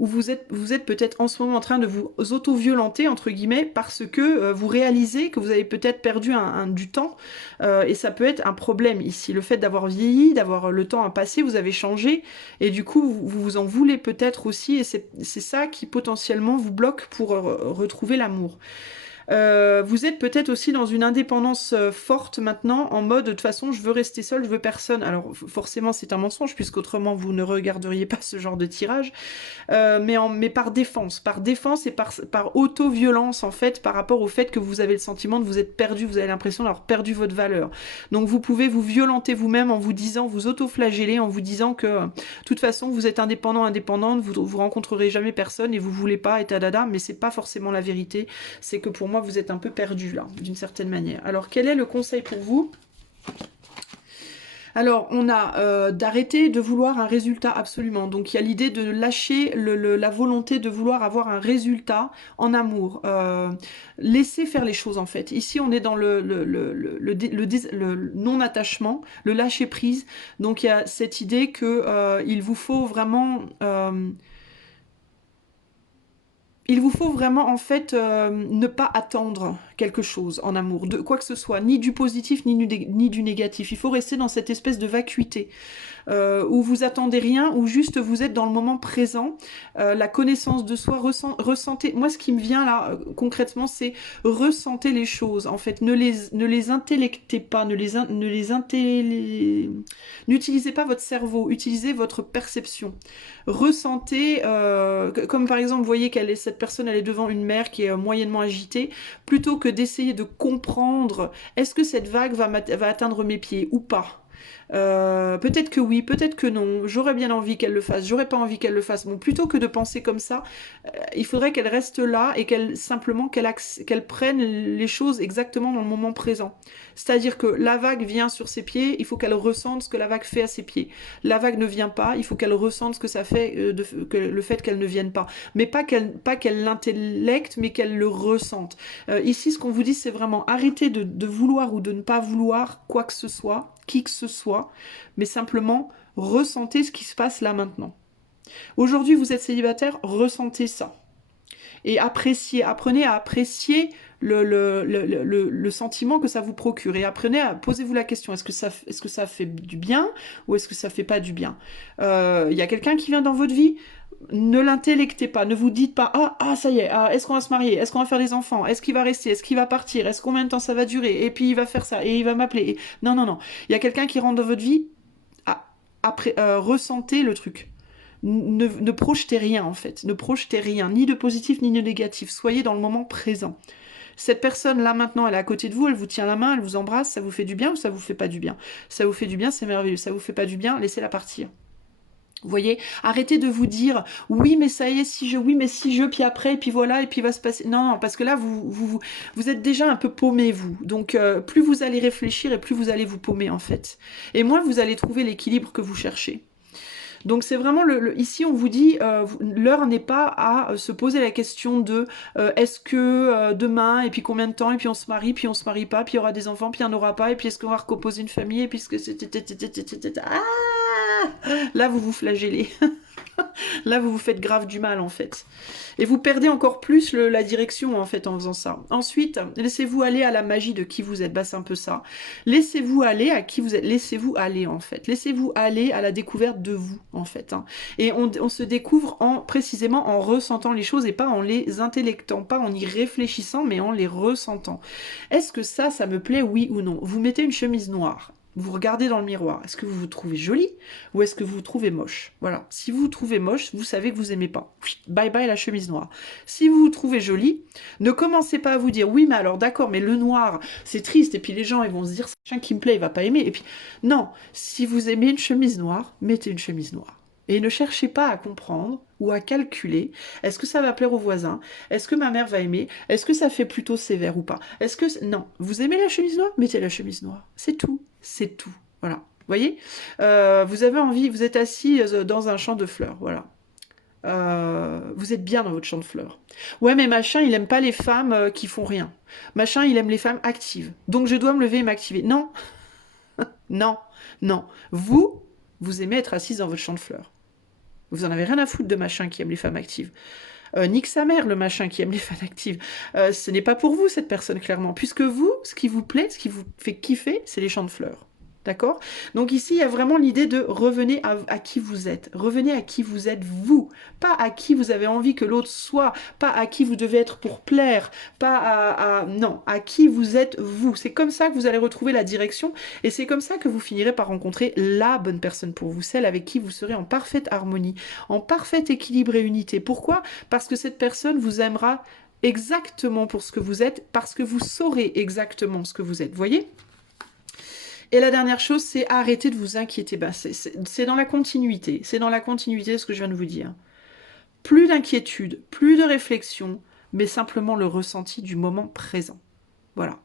ou vous êtes peut-être en ce moment en train de vous auto-violenter, entre guillemets, parce que vous réalisez que vous avez peut-être perdu du temps. Et ça peut être un problème ici. Le fait d'avoir vieilli, d'avoir le temps à passer, vous avez changé. Et du coup, vous vous en voulez peut-être aussi. Et c'est ça qui potentiellement vous bloque pour retrouver l'amour. Vous êtes peut-être aussi dans une indépendance forte maintenant, en mode de toute façon je veux rester seule, je veux personne. Alors forcément c'est un mensonge puisqu'autrement vous ne regarderiez pas ce genre de tirage, mais par défense et par auto-violence en fait par rapport au fait que vous avez le sentiment de vous être perdu, vous avez l'impression d'avoir perdu votre valeur. Donc vous pouvez vous violenter vous-même en vous disant, vous auto-flageller en vous disant que de toute façon vous êtes indépendante, vous rencontrerez jamais personne et vous voulez pas et tadada, mais c'est pas forcément la vérité. C'est que pour moi vous êtes un peu perdu là, d'une certaine manière. Alors quel est le conseil pour vous ? Alors, on a d'arrêter de vouloir un résultat absolument. Donc, il y a l'idée de lâcher la volonté de vouloir avoir un résultat en amour. Laisser faire les choses, en fait. Ici, on est dans le non-attachement, le lâcher-prise. Donc, il y a cette idée que il vous faut vraiment... il vous faut vraiment en fait ne pas attendre quelque chose en amour, de quoi que ce soit, ni du positif ni du négatif. Il faut rester dans cette espèce de vacuité où vous attendez rien, où juste vous êtes dans le moment présent, la connaissance de soi, ressentez. Moi, ce qui me vient là concrètement, c'est ressentez les choses. En fait, ne les intellectez pas, n'utilisez pas votre cerveau, utilisez votre perception. Ressentez, comme par exemple, vous voyez cette personne, elle est devant une mer qui est moyennement agitée, plutôt que d'essayer de comprendre, est-ce que cette vague va atteindre mes pieds ou pas ? Peut-être que oui, peut-être que non, j'aurais bien envie qu'elle le fasse, j'aurais pas envie qu'elle le fasse. Bon, plutôt que de penser comme ça, il faudrait qu'elle reste là et qu'elle prenne les choses exactement dans le moment présent. C'est-à-dire que la vague vient sur ses pieds, il faut qu'elle ressente ce que la vague fait à ses pieds. La vague ne vient pas, il faut qu'elle ressente ce que ça fait, le fait qu'elle ne vienne pas. Mais pas qu'elle l'intellecte, mais qu'elle le ressente. Ici, ce qu'on vous dit, c'est vraiment arrêter de vouloir ou de ne pas vouloir quoi que ce soit, qui que ce soit, mais simplement ressentez ce qui se passe là maintenant. Aujourd'hui, vous êtes célibataire, ressentez ça. Et apprenez à apprécier le sentiment que ça vous procure. Et posez-vous la question, est-ce que ça fait du bien ou est-ce que ça fait pas du bien ? Il y a quelqu'un qui vient dans votre vie ? Ne l'intellectez pas, ne vous dites pas ça y est, est-ce qu'on va se marier, est-ce qu'on va faire des enfants, est-ce qu'il va rester, est-ce qu'il va partir, est-ce combien de temps ça va durer, et puis il va faire ça, et il va m'appeler. Non, non, non. Il y a quelqu'un qui rentre dans votre vie, ah, après, ressentez le truc. Ne projetez rien en fait, ne projetez rien, ni de positif ni de négatif. Soyez dans le moment présent. Cette personne là maintenant, elle est à côté de vous, elle vous tient la main, elle vous embrasse, ça vous fait du bien ou ça vous fait pas du bien? Ça vous fait du bien, c'est merveilleux. Ça vous fait pas du bien, laissez-la partir. Vous voyez, arrêtez de vous dire oui mais ça y est si je, oui mais si je, puis après, et puis voilà, et puis il va se passer. Non, non, parce que là vous êtes déjà un peu paumé vous. Donc plus vous allez réfléchir et plus vous allez vous paumer en fait. Et moins vous allez trouver l'équilibre que vous cherchez. Donc c'est vraiment ici on vous dit l'heure n'est pas à se poser la question de est-ce que demain et puis combien de temps et puis on se marie pas puis il y aura des enfants puis il n'y en aura pas et puis est-ce qu'on va recomposer une famille et puis là vous vous flagellez. Là, vous vous faites grave du mal, en fait. Et vous perdez encore plus la direction, en fait, en faisant ça. Ensuite, laissez-vous aller à la magie de qui vous êtes. Bah, c'est un peu ça. Laissez-vous aller à qui vous êtes. Laissez-vous aller, en fait. Laissez-vous aller à la découverte de vous, en fait. Hein. Et on se découvre précisément en ressentant les choses et pas en les intellectant, pas en y réfléchissant, mais en les ressentant. Est-ce que ça me plaît, oui ou non? Vous mettez une chemise noire. Vous regardez dans le miroir. Est-ce que vous vous trouvez jolie ou est-ce que vous vous trouvez moche? Voilà. Si vous vous trouvez moche, vous savez que vous aimez pas. Bye bye la chemise noire. Si vous vous trouvez jolie, ne commencez pas à vous dire oui mais alors d'accord mais le noir c'est triste et puis les gens ils vont se dire c'est un chien qui me plaît il va pas aimer et puis non. Si vous aimez une chemise noire, mettez une chemise noire. Et ne cherchez pas à comprendre ou à calculer. Est-ce que ça va plaire aux voisins? Est-ce que ma mère va aimer? Est-ce que ça fait plutôt sévère ou pas? Est-ce que... Non. Vous aimez la chemise noire? Mettez la chemise noire. C'est tout. C'est tout. Voilà. Vous voyez vous avez envie, vous êtes assis dans un champ de fleurs. Voilà. Vous êtes bien dans votre champ de fleurs. Ouais, mais machin, il aime pas les femmes qui font rien. Machin, il aime les femmes actives. Donc je dois me lever et m'activer. Non. Non. Non. Vous aimez être assise dans votre champ de fleurs. Vous en avez rien à foutre de machin qui aime les femmes actives. Nique sa mère, le machin qui aime les femmes actives. Ce n'est pas pour vous, cette personne, clairement. Puisque vous, ce qui vous plaît, ce qui vous fait kiffer, c'est les champs de fleurs. D'accord? Donc ici, il y a vraiment l'idée de revenez à qui vous êtes. Revenez à qui vous êtes vous. Pas à qui vous avez envie que l'autre soit. Pas à qui vous devez être pour plaire. Pas non, à qui vous êtes vous. C'est comme ça que vous allez retrouver la direction. Et c'est comme ça que vous finirez par rencontrer la bonne personne pour vous. Celle avec qui vous serez en parfaite harmonie. En parfait équilibre et unité. Pourquoi? Parce que cette personne vous aimera exactement pour ce que vous êtes. Parce que vous saurez exactement ce que vous êtes. Vous voyez? Et la dernière chose, c'est arrêter de vous inquiéter. Ben, c'est dans la continuité. C'est dans la continuité de ce que je viens de vous dire. Plus d'inquiétude, plus de réflexion, mais simplement le ressenti du moment présent. Voilà.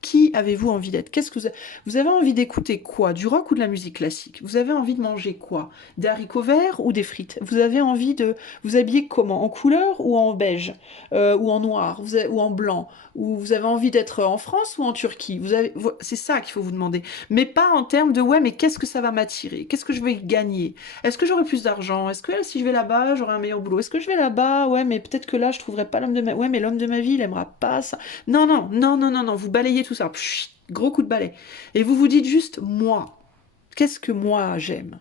Qui avez-vous envie d'être? Qu'est-ce que vous avez envie d'écouter quoi? Du rock ou de la musique classique? Vous avez envie de manger quoi? Des haricots verts ou des frites? Vous avez envie de vous habiller comment? En couleur ou en beige? Ou en noir? Ou en blanc? Ou vous avez envie d'être en France ou en Turquie? C'est ça qu'il faut vous demander. Mais pas en termes de ouais, mais qu'est-ce que ça va m'attirer? Qu'est-ce que je vais gagner? Est-ce que j'aurai plus d'argent? Est-ce que si je vais là-bas, j'aurai un meilleur boulot? Est-ce que je vais là-bas? Ouais, mais peut-être que là, je trouverai pas l'homme de ma... Ouais, mais l'homme de ma vie, il aimera pas ça. Non, non, non, non, non, non, vous balayez tout ça. Pchit, gros coup de balai. Et vous vous dites juste, moi, qu'est-ce que moi j'aime?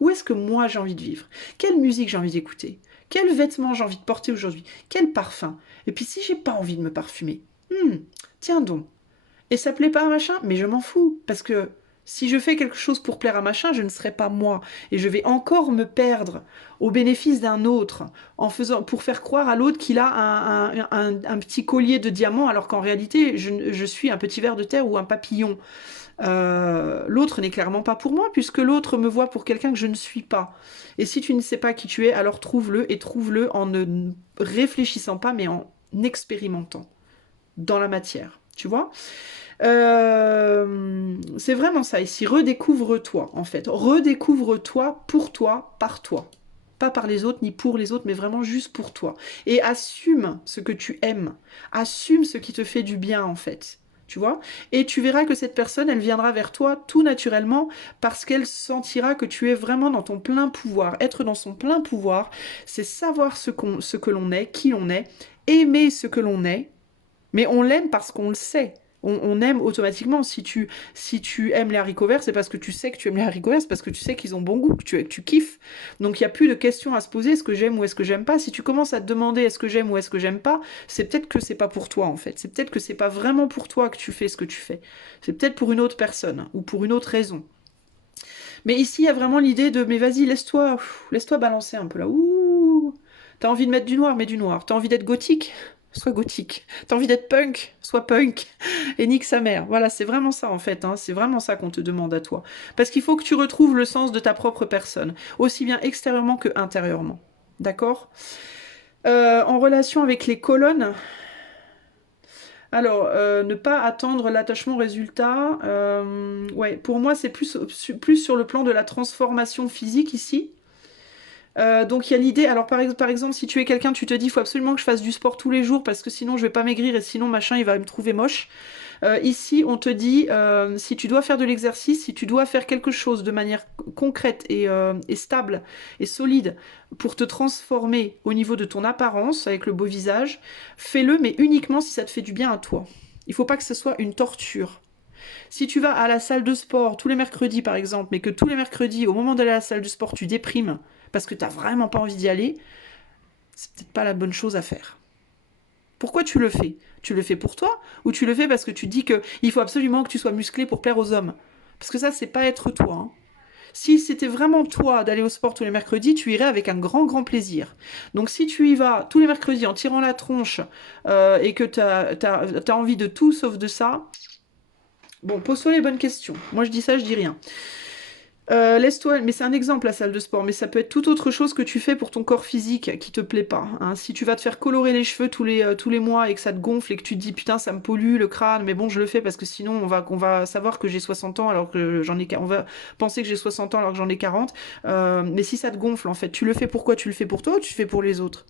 Où est-ce que moi j'ai envie de vivre? Quelle musique j'ai envie d'écouter? Quels vêtements j'ai envie de porter aujourd'hui? Quel parfum? Et puis si j'ai pas envie de me parfumer, tiens donc. Et ça plaît pas à machin? Mais je m'en fous. Parce que si je fais quelque chose pour plaire à machin, je ne serai pas moi. Et je vais encore me perdre au bénéfice d'un autre pour faire croire à l'autre qu'il a un petit collier de diamants alors qu'en réalité, je suis un petit ver de terre ou un papillon. L'autre n'est clairement pas pour moi puisque l'autre me voit pour quelqu'un que je ne suis pas. Et si tu ne sais pas qui tu es, alors trouve-le et trouve-le en ne réfléchissant pas mais en expérimentant dans la matière. Tu vois? C'est vraiment ça ici. Redécouvre-toi, en fait. Redécouvre-toi pour toi, par toi. Pas par les autres, ni pour les autres, mais vraiment juste pour toi. Et assume ce que tu aimes. Assume ce qui te fait du bien, en fait. Tu vois? Et tu verras que cette personne, elle viendra vers toi tout naturellement parce qu'elle sentira que tu es vraiment dans ton plein pouvoir. Être dans son plein pouvoir, c'est savoir ce que l'on est, qui l'on est, aimer ce que l'on est, mais on l'aime parce qu'on le sait. On aime automatiquement. Si tu aimes les haricots verts, c'est parce que tu sais que tu aimes les haricots verts, c'est parce que tu sais qu'ils ont bon goût, que tu kiffes. Donc il n'y a plus de questions à se poser, est-ce que j'aime ou est-ce que j'aime pas. Si tu commences à te demander est-ce que j'aime ou est-ce que j'aime pas, c'est peut-être que c'est pas pour toi en fait. C'est peut-être que c'est pas vraiment pour toi que tu fais ce que tu fais. C'est peut-être pour une autre personne ou pour une autre raison. Mais ici, il y a vraiment l'idée de mais vas-y, laisse-toi balancer un peu là. Ouh. T'as envie de mettre du noir, mets du noir. T'as envie d'être gothique, sois gothique. T'as envie d'être punk, sois punk. Et nique sa mère. Voilà, c'est vraiment ça en fait. Hein. C'est vraiment ça qu'on te demande à toi. Parce qu'il faut que tu retrouves le sens de ta propre personne, aussi bien extérieurement que intérieurement. D'accord. En relation avec les colonnes, alors, ne pas attendre l'attachement résultat. Ouais, pour moi, c'est plus sur le plan de la transformation physique ici. Donc il y a l'idée, alors par exemple, si tu es quelqu'un, tu te dis, il faut absolument que je fasse du sport tous les jours parce que sinon je vais pas maigrir et sinon machin, il va me trouver moche. Ici, on te dit, si tu dois faire de l'exercice, si tu dois faire quelque chose de manière concrète et stable et solide pour te transformer au niveau de ton apparence avec le beau visage, fais-le, mais uniquement si ça te fait du bien à toi. Il faut pas que ce soit une torture. Si tu vas à la salle de sport tous les mercredis par exemple, mais que tous les mercredis, au moment d'aller à la salle de sport, tu déprimes parce que t'as vraiment pas envie d'y aller, c'est peut-être pas la bonne chose à faire. Pourquoi tu le fais? Tu le fais pour toi ou tu le fais parce que tu dis qu'il faut absolument que tu sois musclé pour plaire aux hommes? Parce que ça, c'est pas être toi. Hein. Si c'était vraiment toi d'aller au sport tous les mercredis, tu irais avec un grand, grand plaisir. Donc si tu y vas tous les mercredis en tirant la tronche et que t'as envie de tout sauf de ça, bon, pose-toi les bonnes questions. Moi, je dis ça, je dis rien. Laisse-toi, mais c'est un exemple la salle de sport, mais ça peut être toute autre chose que tu fais pour ton corps physique qui te plaît pas. Hein. Si tu vas te faire colorer les cheveux tous les mois et que ça te gonfle et que tu te dis putain ça me pollue le crâne, mais bon je le fais parce que sinon on va savoir que j'ai 60 ans alors que on va penser que j'ai 60 ans alors que j'en ai 40. Mais si ça te gonfle en fait, tu le fais pourquoi? Tu le fais pour toi ou tu le fais pour les autres?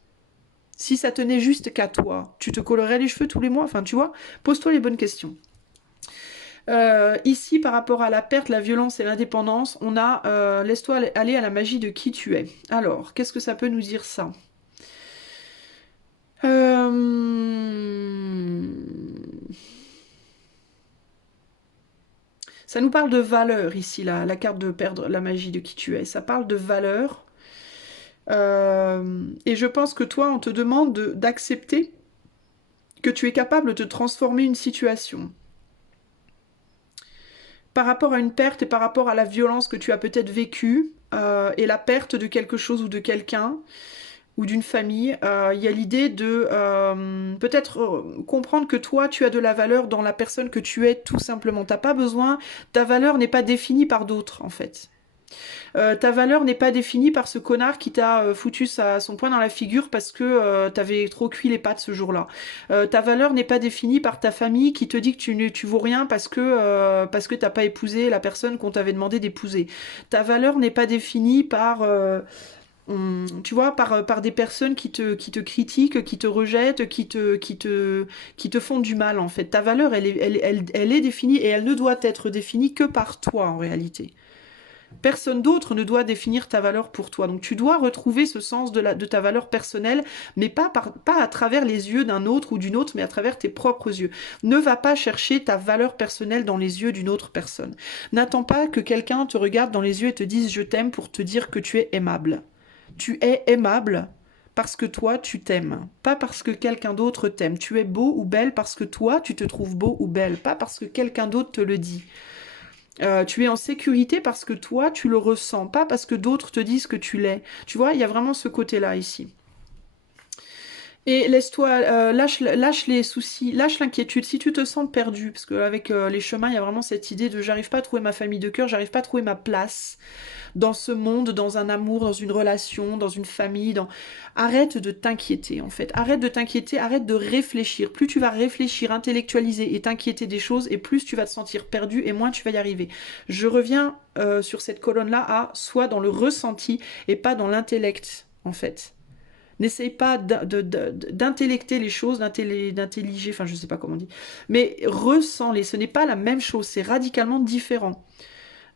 Si ça tenait juste qu'à toi, tu te colorerais les cheveux tous les mois? Enfin tu vois, pose-toi les bonnes questions. Ici, par rapport à la perte, la violence et l'indépendance, on a laisse-toi aller à la magie de qui tu es. Alors, qu'est-ce que ça peut nous dire ça? Euh, Ça nous parle de valeur ici, la carte de perdre la magie de qui tu es. Ça parle de valeur. Et je pense que toi, on te demande d'accepter que tu es capable de transformer une situation. Par rapport à une perte et par rapport à la violence que tu as peut-être vécue, et la perte de quelque chose ou de quelqu'un, ou d'une famille, il y a l'idée de peut-être comprendre que toi, tu as de la valeur dans la personne que tu es, tout simplement. T'as pas besoin, ta valeur n'est pas définie par d'autres, en fait. Ta valeur n'est pas définie par ce connard qui t'a foutu son poing dans la figure parce que t'avais trop cuit les pâtes ce jour-là. Ta valeur n'est pas définie par ta famille qui te dit que tu vaux rien parce que t'as pas épousé la personne qu'on t'avait demandé d'épouser. Ta valeur n'est pas définie par tu vois, par des personnes qui te critiquent, qui te rejettent, qui te font du mal, en fait. Ta valeur, elle est définie et elle ne doit être définie que par toi, en réalité. Personne d'autre ne doit définir ta valeur pour toi. Donc tu dois retrouver ce sens de ta valeur personnelle, mais pas à travers les yeux d'un autre ou d'une autre, mais à travers tes propres yeux. Ne va pas chercher ta valeur personnelle dans les yeux d'une autre personne. N'attends pas que quelqu'un te regarde dans les yeux et te dise je t'aime pour te dire que tu es aimable. Tu es aimable parce que toi, tu t'aimes, pas parce que quelqu'un d'autre t'aime. Tu es beau ou belle parce que toi, tu te trouves beau ou belle, pas parce que quelqu'un d'autre te le dit. Tu es en sécurité parce que toi, tu le ressens, pas parce que d'autres te disent que tu l'es. Tu vois, il y a vraiment ce côté-là ici. Et laisse-toi, lâche les soucis, lâche l'inquiétude. Si tu te sens perdu, parce qu'avec les chemins, il y a vraiment cette idée de j'arrive pas à trouver ma famille de cœur, j'arrive pas à trouver ma place dans ce monde, dans un amour, dans une relation, dans une famille. Arrête de t'inquiéter, en fait. Arrête de t'inquiéter, arrête de réfléchir. Plus tu vas réfléchir, intellectualiser et t'inquiéter des choses, et plus tu vas te sentir perdu, et moins tu vas y arriver. Je reviens sur cette colonne-là à soit dans le ressenti et pas dans l'intellect, en fait. N'essaye pas d'intellecter les choses, d'intelliger, enfin je sais pas comment on dit, mais ressens-les, ce n'est pas la même chose, c'est radicalement différent.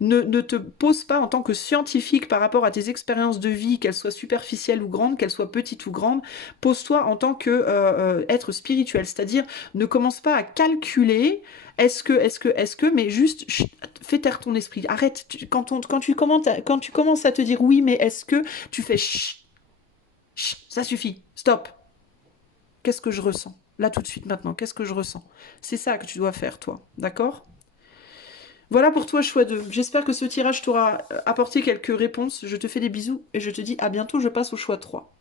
Ne te pose pas en tant que scientifique par rapport à tes expériences de vie, qu'elles soient superficielles ou grandes, qu'elles soient petites ou grandes. Pose-toi en tant que être spirituel, c'est-à-dire ne commence pas à calculer est-ce que, mais juste chut, fais taire ton esprit. Arrête, quand tu commences à te dire oui, mais est-ce que, tu fais chut, chut, ça suffit, stop. Qu'est-ce que je ressens? Là, tout de suite, maintenant, qu'est-ce que je ressens? C'est ça que tu dois faire, toi, d'accord? Voilà pour toi, choix 2. J'espère que ce tirage t'aura apporté quelques réponses. Je te fais des bisous et je te dis à bientôt. Je passe au choix 3.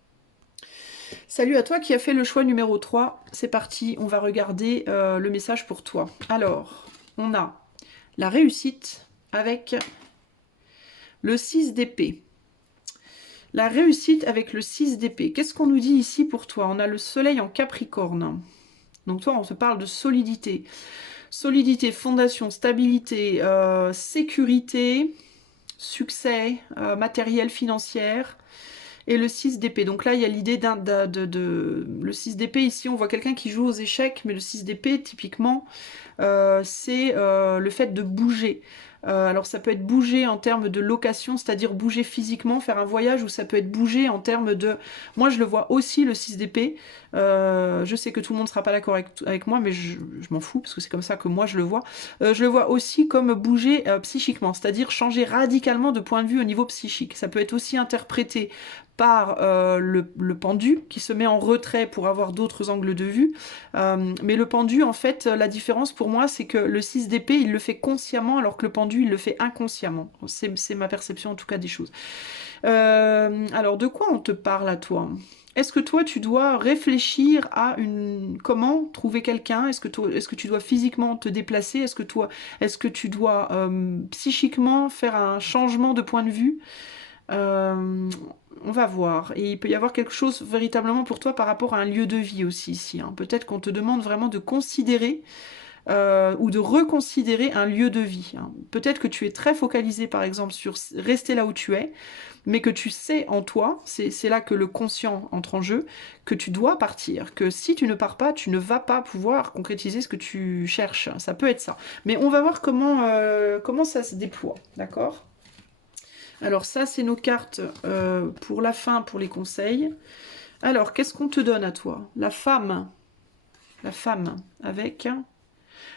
Salut à toi qui a fait le choix numéro 3. C'est parti, on va regarder le message pour toi. Alors, on a la réussite avec le 6 d'épée. La réussite avec le 6 d'épée. Qu'est-ce qu'on nous dit ici pour toi? On a le soleil en Capricorne. Donc toi, on te parle de solidité. Solidité, fondation, stabilité, sécurité, succès, matériel, financière. Et le 6 d'épée. Donc là, il y a l'idée le 6 d'épée, ici, on voit quelqu'un qui joue aux échecs, mais le 6 d'épée, typiquement, c'est le fait de bouger. Alors ça peut être bouger en termes de location, c'est-à-dire bouger physiquement, faire un voyage, ou ça peut être bouger en termes de... Moi je le vois aussi le 6 d'épée, je sais que tout le monde ne sera pas d'accord avec moi, mais je m'en fous, parce que c'est comme ça que moi je le vois. Je le vois aussi comme bouger psychiquement, c'est-à-dire changer radicalement de point de vue au niveau psychique. Ça peut être aussi interprété par le pendu qui se met en retrait pour avoir d'autres angles de vue. Mais le pendu, en fait, la différence pour moi, c'est que le 6 d'épée, il le fait consciemment, alors que le pendu, il le fait inconsciemment. C'est ma perception, en tout cas, des choses. Alors, de quoi on te parle à toi? Est-ce que toi, tu dois réfléchir à comment trouver quelqu'un? Est-ce que tu dois physiquement te déplacer? Est-ce que tu dois psychiquement faire un changement de point de vue? On va voir. Et il peut y avoir quelque chose véritablement pour toi par rapport à un lieu de vie aussi ici. Hein. Peut-être qu'on te demande vraiment de considérer ou de reconsidérer un lieu de vie. Hein. Peut-être que tu es très focalisé par exemple sur rester là où tu es, mais que tu sais en toi, c'est là que le conscient entre en jeu, que tu dois partir, que si tu ne pars pas, tu ne vas pas pouvoir concrétiser ce que tu cherches. Ça peut être ça. Mais on va voir comment ça se déploie, d'accord ? Alors ça, c'est nos cartes pour la fin, pour les conseils. Alors, qu'est-ce qu'on te donne à toi? La femme avec...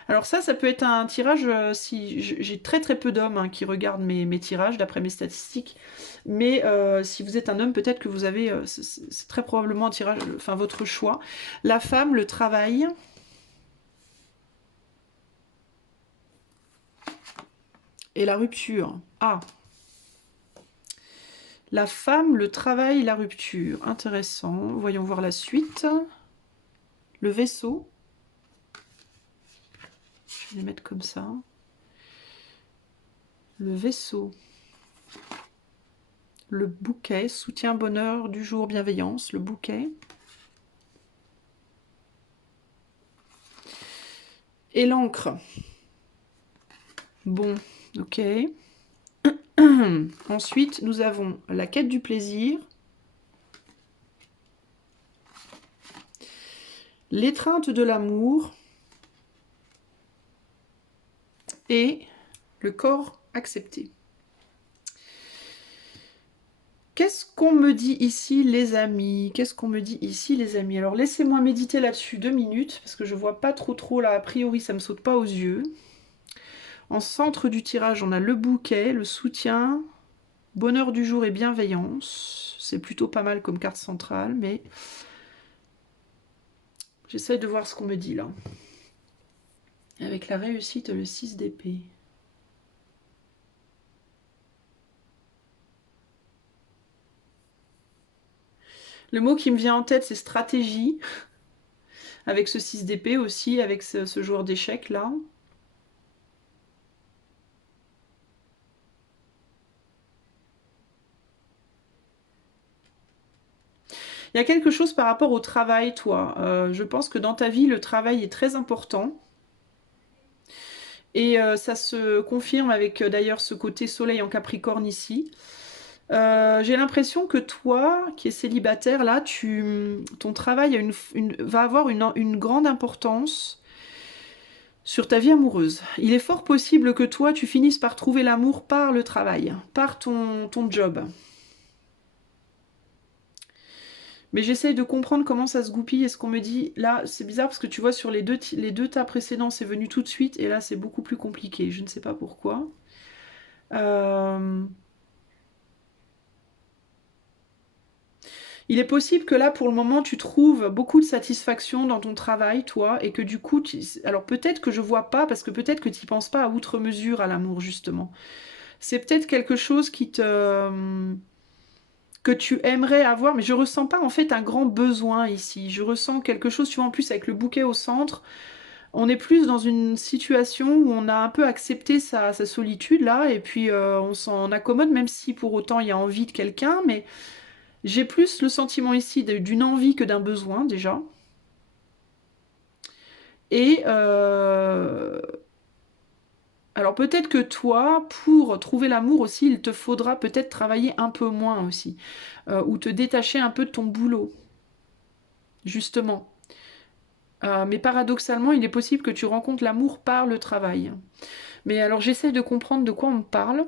Alors ça peut être un tirage, si j'ai très très peu d'hommes hein, qui regardent mes tirages, d'après mes statistiques. Mais si vous êtes un homme, peut-être que vous avez... c'est très probablement un tirage, enfin votre choix. La femme, le travail... Et la rupture. Ah, la femme, le travail, la rupture. Intéressant. Voyons voir la suite. Le vaisseau. Je vais les mettre comme ça. Le vaisseau. Le bouquet. Soutien, bonheur, du jour, bienveillance. Le bouquet. Et l'encre. Bon, ok. Ensuite, nous avons la quête du plaisir. L'étreinte de l'amour. Et le corps accepté. Qu'est-ce qu'on me dit ici, les amis? Qu'est-ce qu'on me dit ici, les amis? Alors, laissez-moi méditer là-dessus 2 minutes, parce que je vois pas trop là. A priori, ça me saute pas aux yeux. En centre du tirage, on a le bouquet, le soutien, bonheur du jour et bienveillance. C'est plutôt pas mal comme carte centrale, mais j'essaye de voir ce qu'on me dit là. Avec la réussite, le 6 d'épée. Le mot qui me vient en tête, c'est stratégie. Avec ce 6 d'épée aussi, avec ce joueur d'échecs là. Il y a quelque chose par rapport au travail, toi. Je pense que dans ta vie, le travail est très important. Et ça se confirme avec d'ailleurs ce côté soleil en Capricorne ici. J'ai l'impression que toi, qui es célibataire, là, ton travail va avoir une grande importance. Sur ta vie amoureuse, il est fort possible que toi, tu finisses par trouver l'amour par le travail, par ton job. Mais j'essaye de comprendre comment ça se goupille et ce qu'on me dit. Là, c'est bizarre parce que tu vois, sur les deux tas précédents, c'est venu tout de suite et là, c'est beaucoup plus compliqué. Je ne sais pas pourquoi. Euh, Il est possible que là, pour le moment, tu trouves beaucoup de satisfaction dans ton travail, toi, et que du coup, alors peut-être que je vois pas, parce que peut-être que tu n'y penses pas à outre mesure à l'amour, justement. C'est peut-être quelque chose que tu aimerais avoir, mais je ressens pas en fait un grand besoin ici. Je ressens quelque chose, tu vois, en plus avec le bouquet au centre, on est plus dans une situation où on a un peu accepté sa solitude là, et puis on s'en accommode, même si pour autant il y a envie de quelqu'un, mais j'ai plus le sentiment ici d'une envie que d'un besoin déjà. Et alors peut-être que toi, pour trouver l'amour aussi, il te faudra peut-être travailler un peu moins aussi, ou te détacher un peu de ton boulot, justement. Mais paradoxalement, il est possible que tu rencontres l'amour par le travail. Mais alors j'essaie de comprendre de quoi on me parle.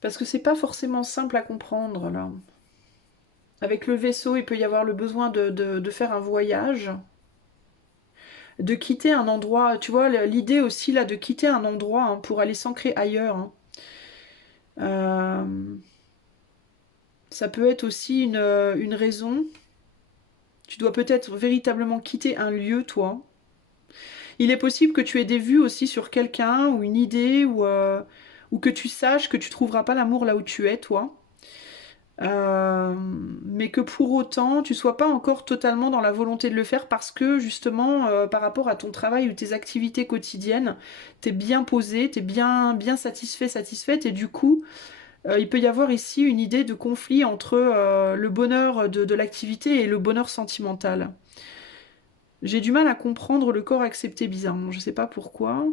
Parce que c'est pas forcément simple à comprendre là. Avec le vaisseau, il peut y avoir le besoin de faire un voyage, de quitter un endroit. Tu vois, l'idée aussi là de quitter un endroit hein, pour aller s'ancrer ailleurs. Hein. Euh, Ça peut être aussi une raison. Tu dois peut-être véritablement quitter un lieu, toi. Il est possible que tu aies des vues aussi sur quelqu'un ou une idée ou que tu saches que tu trouveras pas l'amour là où tu es, toi. Mais que pour autant, tu sois pas encore totalement dans la volonté de le faire parce que justement, par rapport à ton travail ou tes activités quotidiennes, t'es bien posé, t'es bien satisfait, satisfaite, et du coup, il peut y avoir ici une idée de conflit entre le bonheur de l'activité et le bonheur sentimental. J'ai du mal à comprendre le corps accepté bizarrement, je sais pas pourquoi.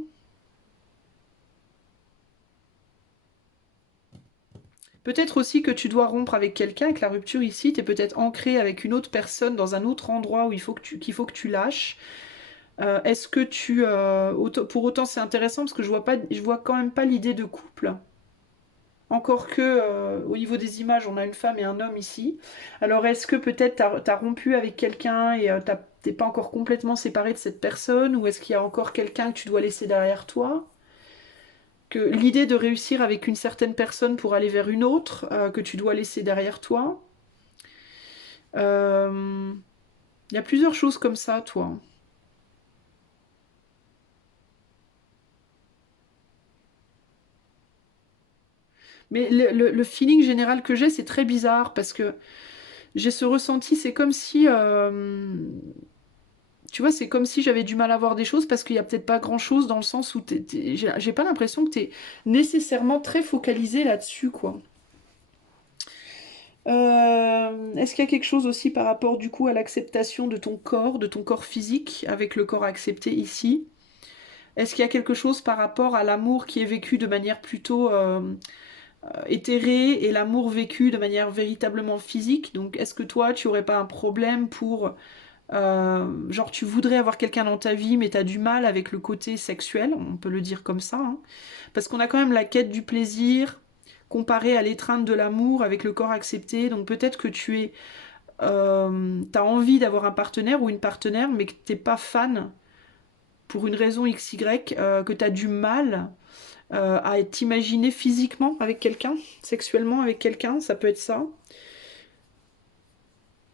Peut-être aussi que tu dois rompre avec quelqu'un, et que la rupture ici, t'es peut-être ancré avec une autre personne dans un autre endroit où qu'il faut que tu lâches. Est-ce que pour autant c'est intéressant parce que je vois quand même pas l'idée de couple. Encore que au niveau des images, on a une femme et un homme ici. Alors est-ce que peut-être t'as rompu avec quelqu'un et t'es pas encore complètement séparé de cette personne, ou est-ce qu'il y a encore quelqu'un que tu dois laisser derrière toi? Que l'idée de réussir avec une certaine personne pour aller vers une autre, que tu dois laisser derrière toi. Euh, Il y a plusieurs choses comme ça, toi. Mais le feeling général que j'ai, c'est très bizarre parce que j'ai ce ressenti, c'est comme si, tu vois, c'est comme si j'avais du mal à voir des choses parce qu'il y a peut-être pas grand-chose dans le sens où j'ai pas l'impression que t'es nécessairement très focalisé là-dessus, quoi. Est-ce qu'il y a quelque chose aussi par rapport du coup à l'acceptation de ton corps physique, avec le corps accepté ici? Est-ce qu'il y a quelque chose par rapport à l'amour qui est vécu de manière plutôt éthérée et l'amour vécu de manière véritablement physique? Donc est-ce que toi tu aurais pas un problème pour genre tu voudrais avoir quelqu'un dans ta vie mais t'as du mal avec le côté sexuel, on peut le dire comme ça, hein. Parce qu'on a quand même la quête du plaisir comparée à l'étreinte de l'amour avec le corps accepté, donc peut-être que t'as envie d'avoir un partenaire ou une partenaire mais que t'es pas fan pour une raison XY, que t'as du mal à t'imaginer physiquement avec quelqu'un, sexuellement avec quelqu'un, ça peut être ça.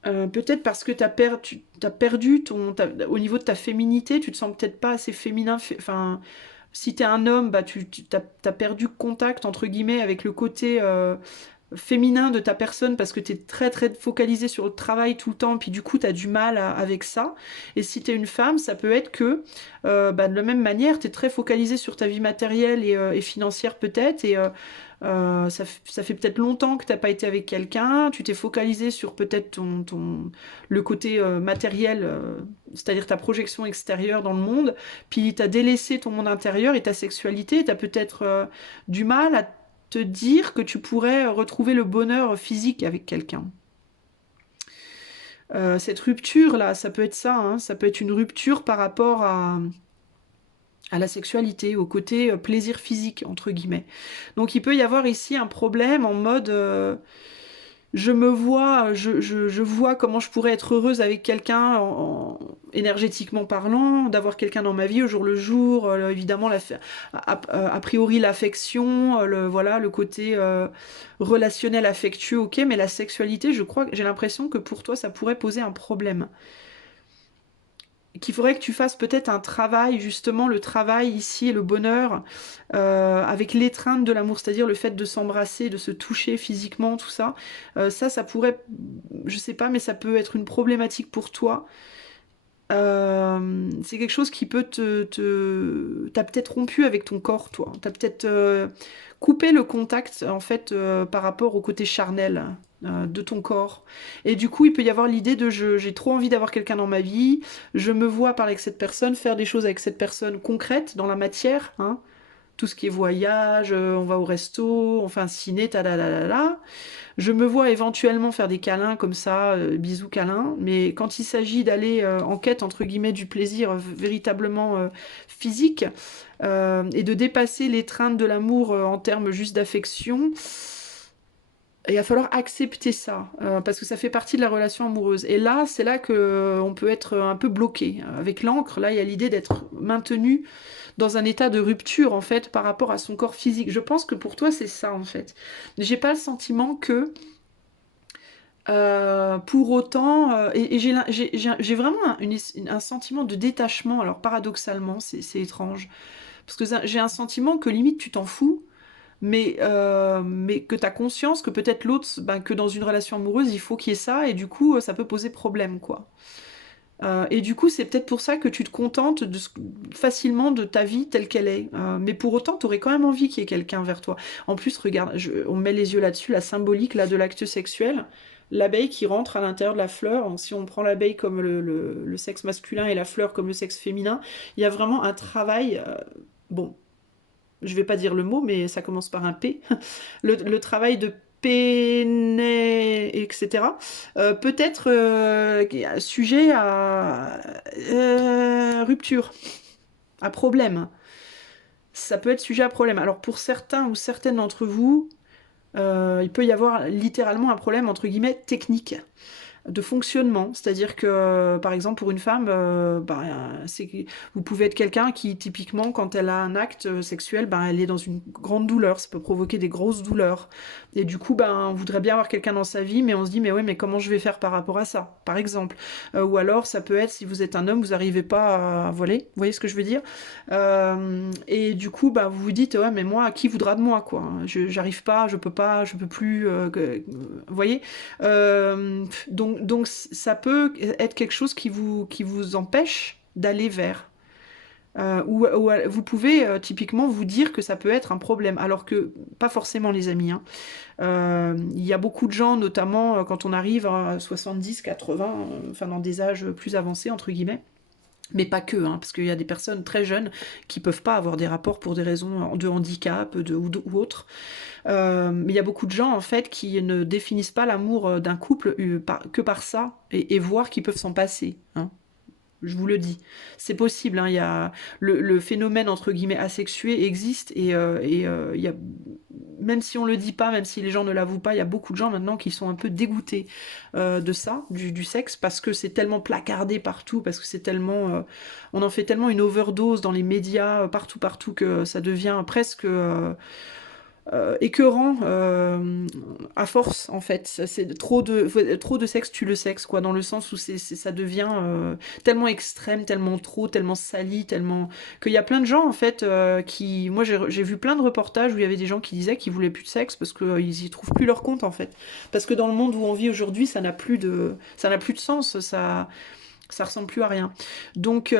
Peut-être parce que t'as perdu au niveau de ta féminité, tu te sens peut-être pas assez féminin. Enfin, si t'es un homme, bah t'as perdu contact entre guillemets avec le côté féminin de ta personne parce que t'es très très focalisé sur le travail tout le temps, puis du coup t'as du mal avec ça. Et si t'es une femme, ça peut être que bah, de la même manière, t'es très focalisé sur ta vie matérielle et financière peut-être, ça fait peut-être longtemps que tu n'as pas été avec quelqu'un, tu t'es focalisé sur peut-être le côté matériel, c'est-à-dire ta projection extérieure dans le monde, puis tu as délaissé ton monde intérieur et ta sexualité, tu as peut-être du mal à te dire que tu pourrais retrouver le bonheur physique avec quelqu'un. Cette rupture-là, ça peut être ça, hein, ça peut être une rupture par rapport à la sexualité, au côté plaisir physique, entre guillemets. Donc il peut y avoir ici un problème en mode je me vois, je vois comment je pourrais être heureuse avec quelqu'un énergétiquement parlant, d'avoir quelqu'un dans ma vie au jour le jour, évidemment a priori l'affection, voilà, le côté relationnel affectueux, ok, mais la sexualité, je crois, j'ai l'impression que pour toi ça pourrait poser un problème. Qu'il faudrait que tu fasses peut-être un travail, justement le travail ici et le bonheur, avec l'étreinte de l'amour, c'est-à-dire le fait de s'embrasser, de se toucher physiquement, tout ça. Ça pourrait, je sais pas, mais ça peut être une problématique pour toi. C'est quelque chose qui peut t'as peut-être rompu avec ton corps, toi. T'as peut-être coupé le contact, en fait, par rapport au côté charnel de ton corps. Et du coup, il peut y avoir l'idée de j'ai trop envie d'avoir quelqu'un dans ma vie, je me vois parler avec cette personne, faire des choses avec cette personne concrète, dans la matière, hein. Tout ce qui est voyage, on va au resto, enfin ciné, ta la la la la. Je me vois éventuellement faire des câlins comme ça, bisous câlins, mais quand il s'agit d'aller en quête, entre guillemets, du plaisir véritablement physique, et de dépasser l'étreinte de l'amour en termes juste d'affection, il va falloir accepter ça, parce que ça fait partie de la relation amoureuse. Et là, c'est là que on peut être un peu bloqué. Avec l'encre, là, il y a l'idée d'être maintenu dans un état de rupture, en fait, par rapport à son corps physique. Je pense que pour toi, c'est ça, en fait. J'ai pas le sentiment que pour autant, et j'ai vraiment un sentiment de détachement. Alors paradoxalement, c'est étrange, parce que j'ai un sentiment que limite tu t'en fous, mais que tu as conscience que peut-être l'autre, ben, que dans une relation amoureuse, il faut qu'il y ait ça, et du coup, ça peut poser problème, quoi. Et du coup, c'est peut-être pour ça que tu te contentes facilement de ta vie telle qu'elle est. Mais pour autant, tu aurais quand même envie qu'il y ait quelqu'un vers toi. En plus, regarde, on met les yeux là-dessus, la symbolique là, de l'acte sexuel. L'abeille qui rentre à l'intérieur de la fleur, si on prend l'abeille comme le sexe masculin et la fleur comme le sexe féminin, il y a vraiment un travail. Bon, je vais pas dire le mot, mais ça commence par un P. Le travail de péné, etc. Peut-être sujet à rupture, à problème. Ça peut être sujet à problème. Alors pour certains ou certaines d'entre vous, il peut y avoir littéralement un problème entre guillemets technique de fonctionnement. C'est-à-dire que, par exemple, pour une femme, vous pouvez être quelqu'un qui, typiquement, quand elle a un acte sexuel, ben, elle est dans une grande douleur. Ça peut provoquer des grosses douleurs. Et du coup, ben, on voudrait bien avoir quelqu'un dans sa vie, mais on se dit, mais oui, mais comment je vais faire par rapport à ça, par exemple. Ou alors, ça peut être, si vous êtes un homme, vous n'arrivez pas à voler. Vous voyez ce que je veux dire? Et du coup, ben, vous vous dites, ouais, mais moi, qui voudra de moi, quoi? J'arrive pas, je peux plus. Vous voyez? Donc ça peut être quelque chose qui vous empêche d'aller vers. Ou vous pouvez typiquement vous dire que ça peut être un problème, alors que pas forcément les amis, hein. Il y a beaucoup de gens, notamment quand on arrive à 70, 80, enfin dans des âges plus avancés, entre guillemets, mais pas que, hein, parce qu'il y a des personnes très jeunes qui peuvent pas avoir des rapports pour des raisons de handicap ou autres. Mais il y a beaucoup de gens en fait qui ne définissent pas l'amour d'un couple que par ça et voir qu'ils peuvent s'en passer, hein. Je vous le dis, c'est possible, hein, il y a le phénomène entre guillemets asexué existe et il y a, même si on le dit pas, même si les gens ne l'avouent pas, il y a beaucoup de gens maintenant qui sont un peu dégoûtés de ça, du sexe, parce que c'est tellement placardé partout, parce que c'est tellement, on en fait tellement une overdose dans les médias, partout, que ça devient presque écœurant à force en fait. C'est trop de sexe tue le sexe, quoi, dans le sens où ça devient tellement extrême, tellement trop, tellement sali, tellement qu'il y a plein de gens en fait qui, moi j'ai vu plein de reportages où il y avait des gens qui disaient qu'ils voulaient plus de sexe parce qu'ils y trouvent plus leur compte en fait, parce que dans le monde où on vit aujourd'hui ça n'a plus de sens, ça Ça ressemble plus à rien. Donc,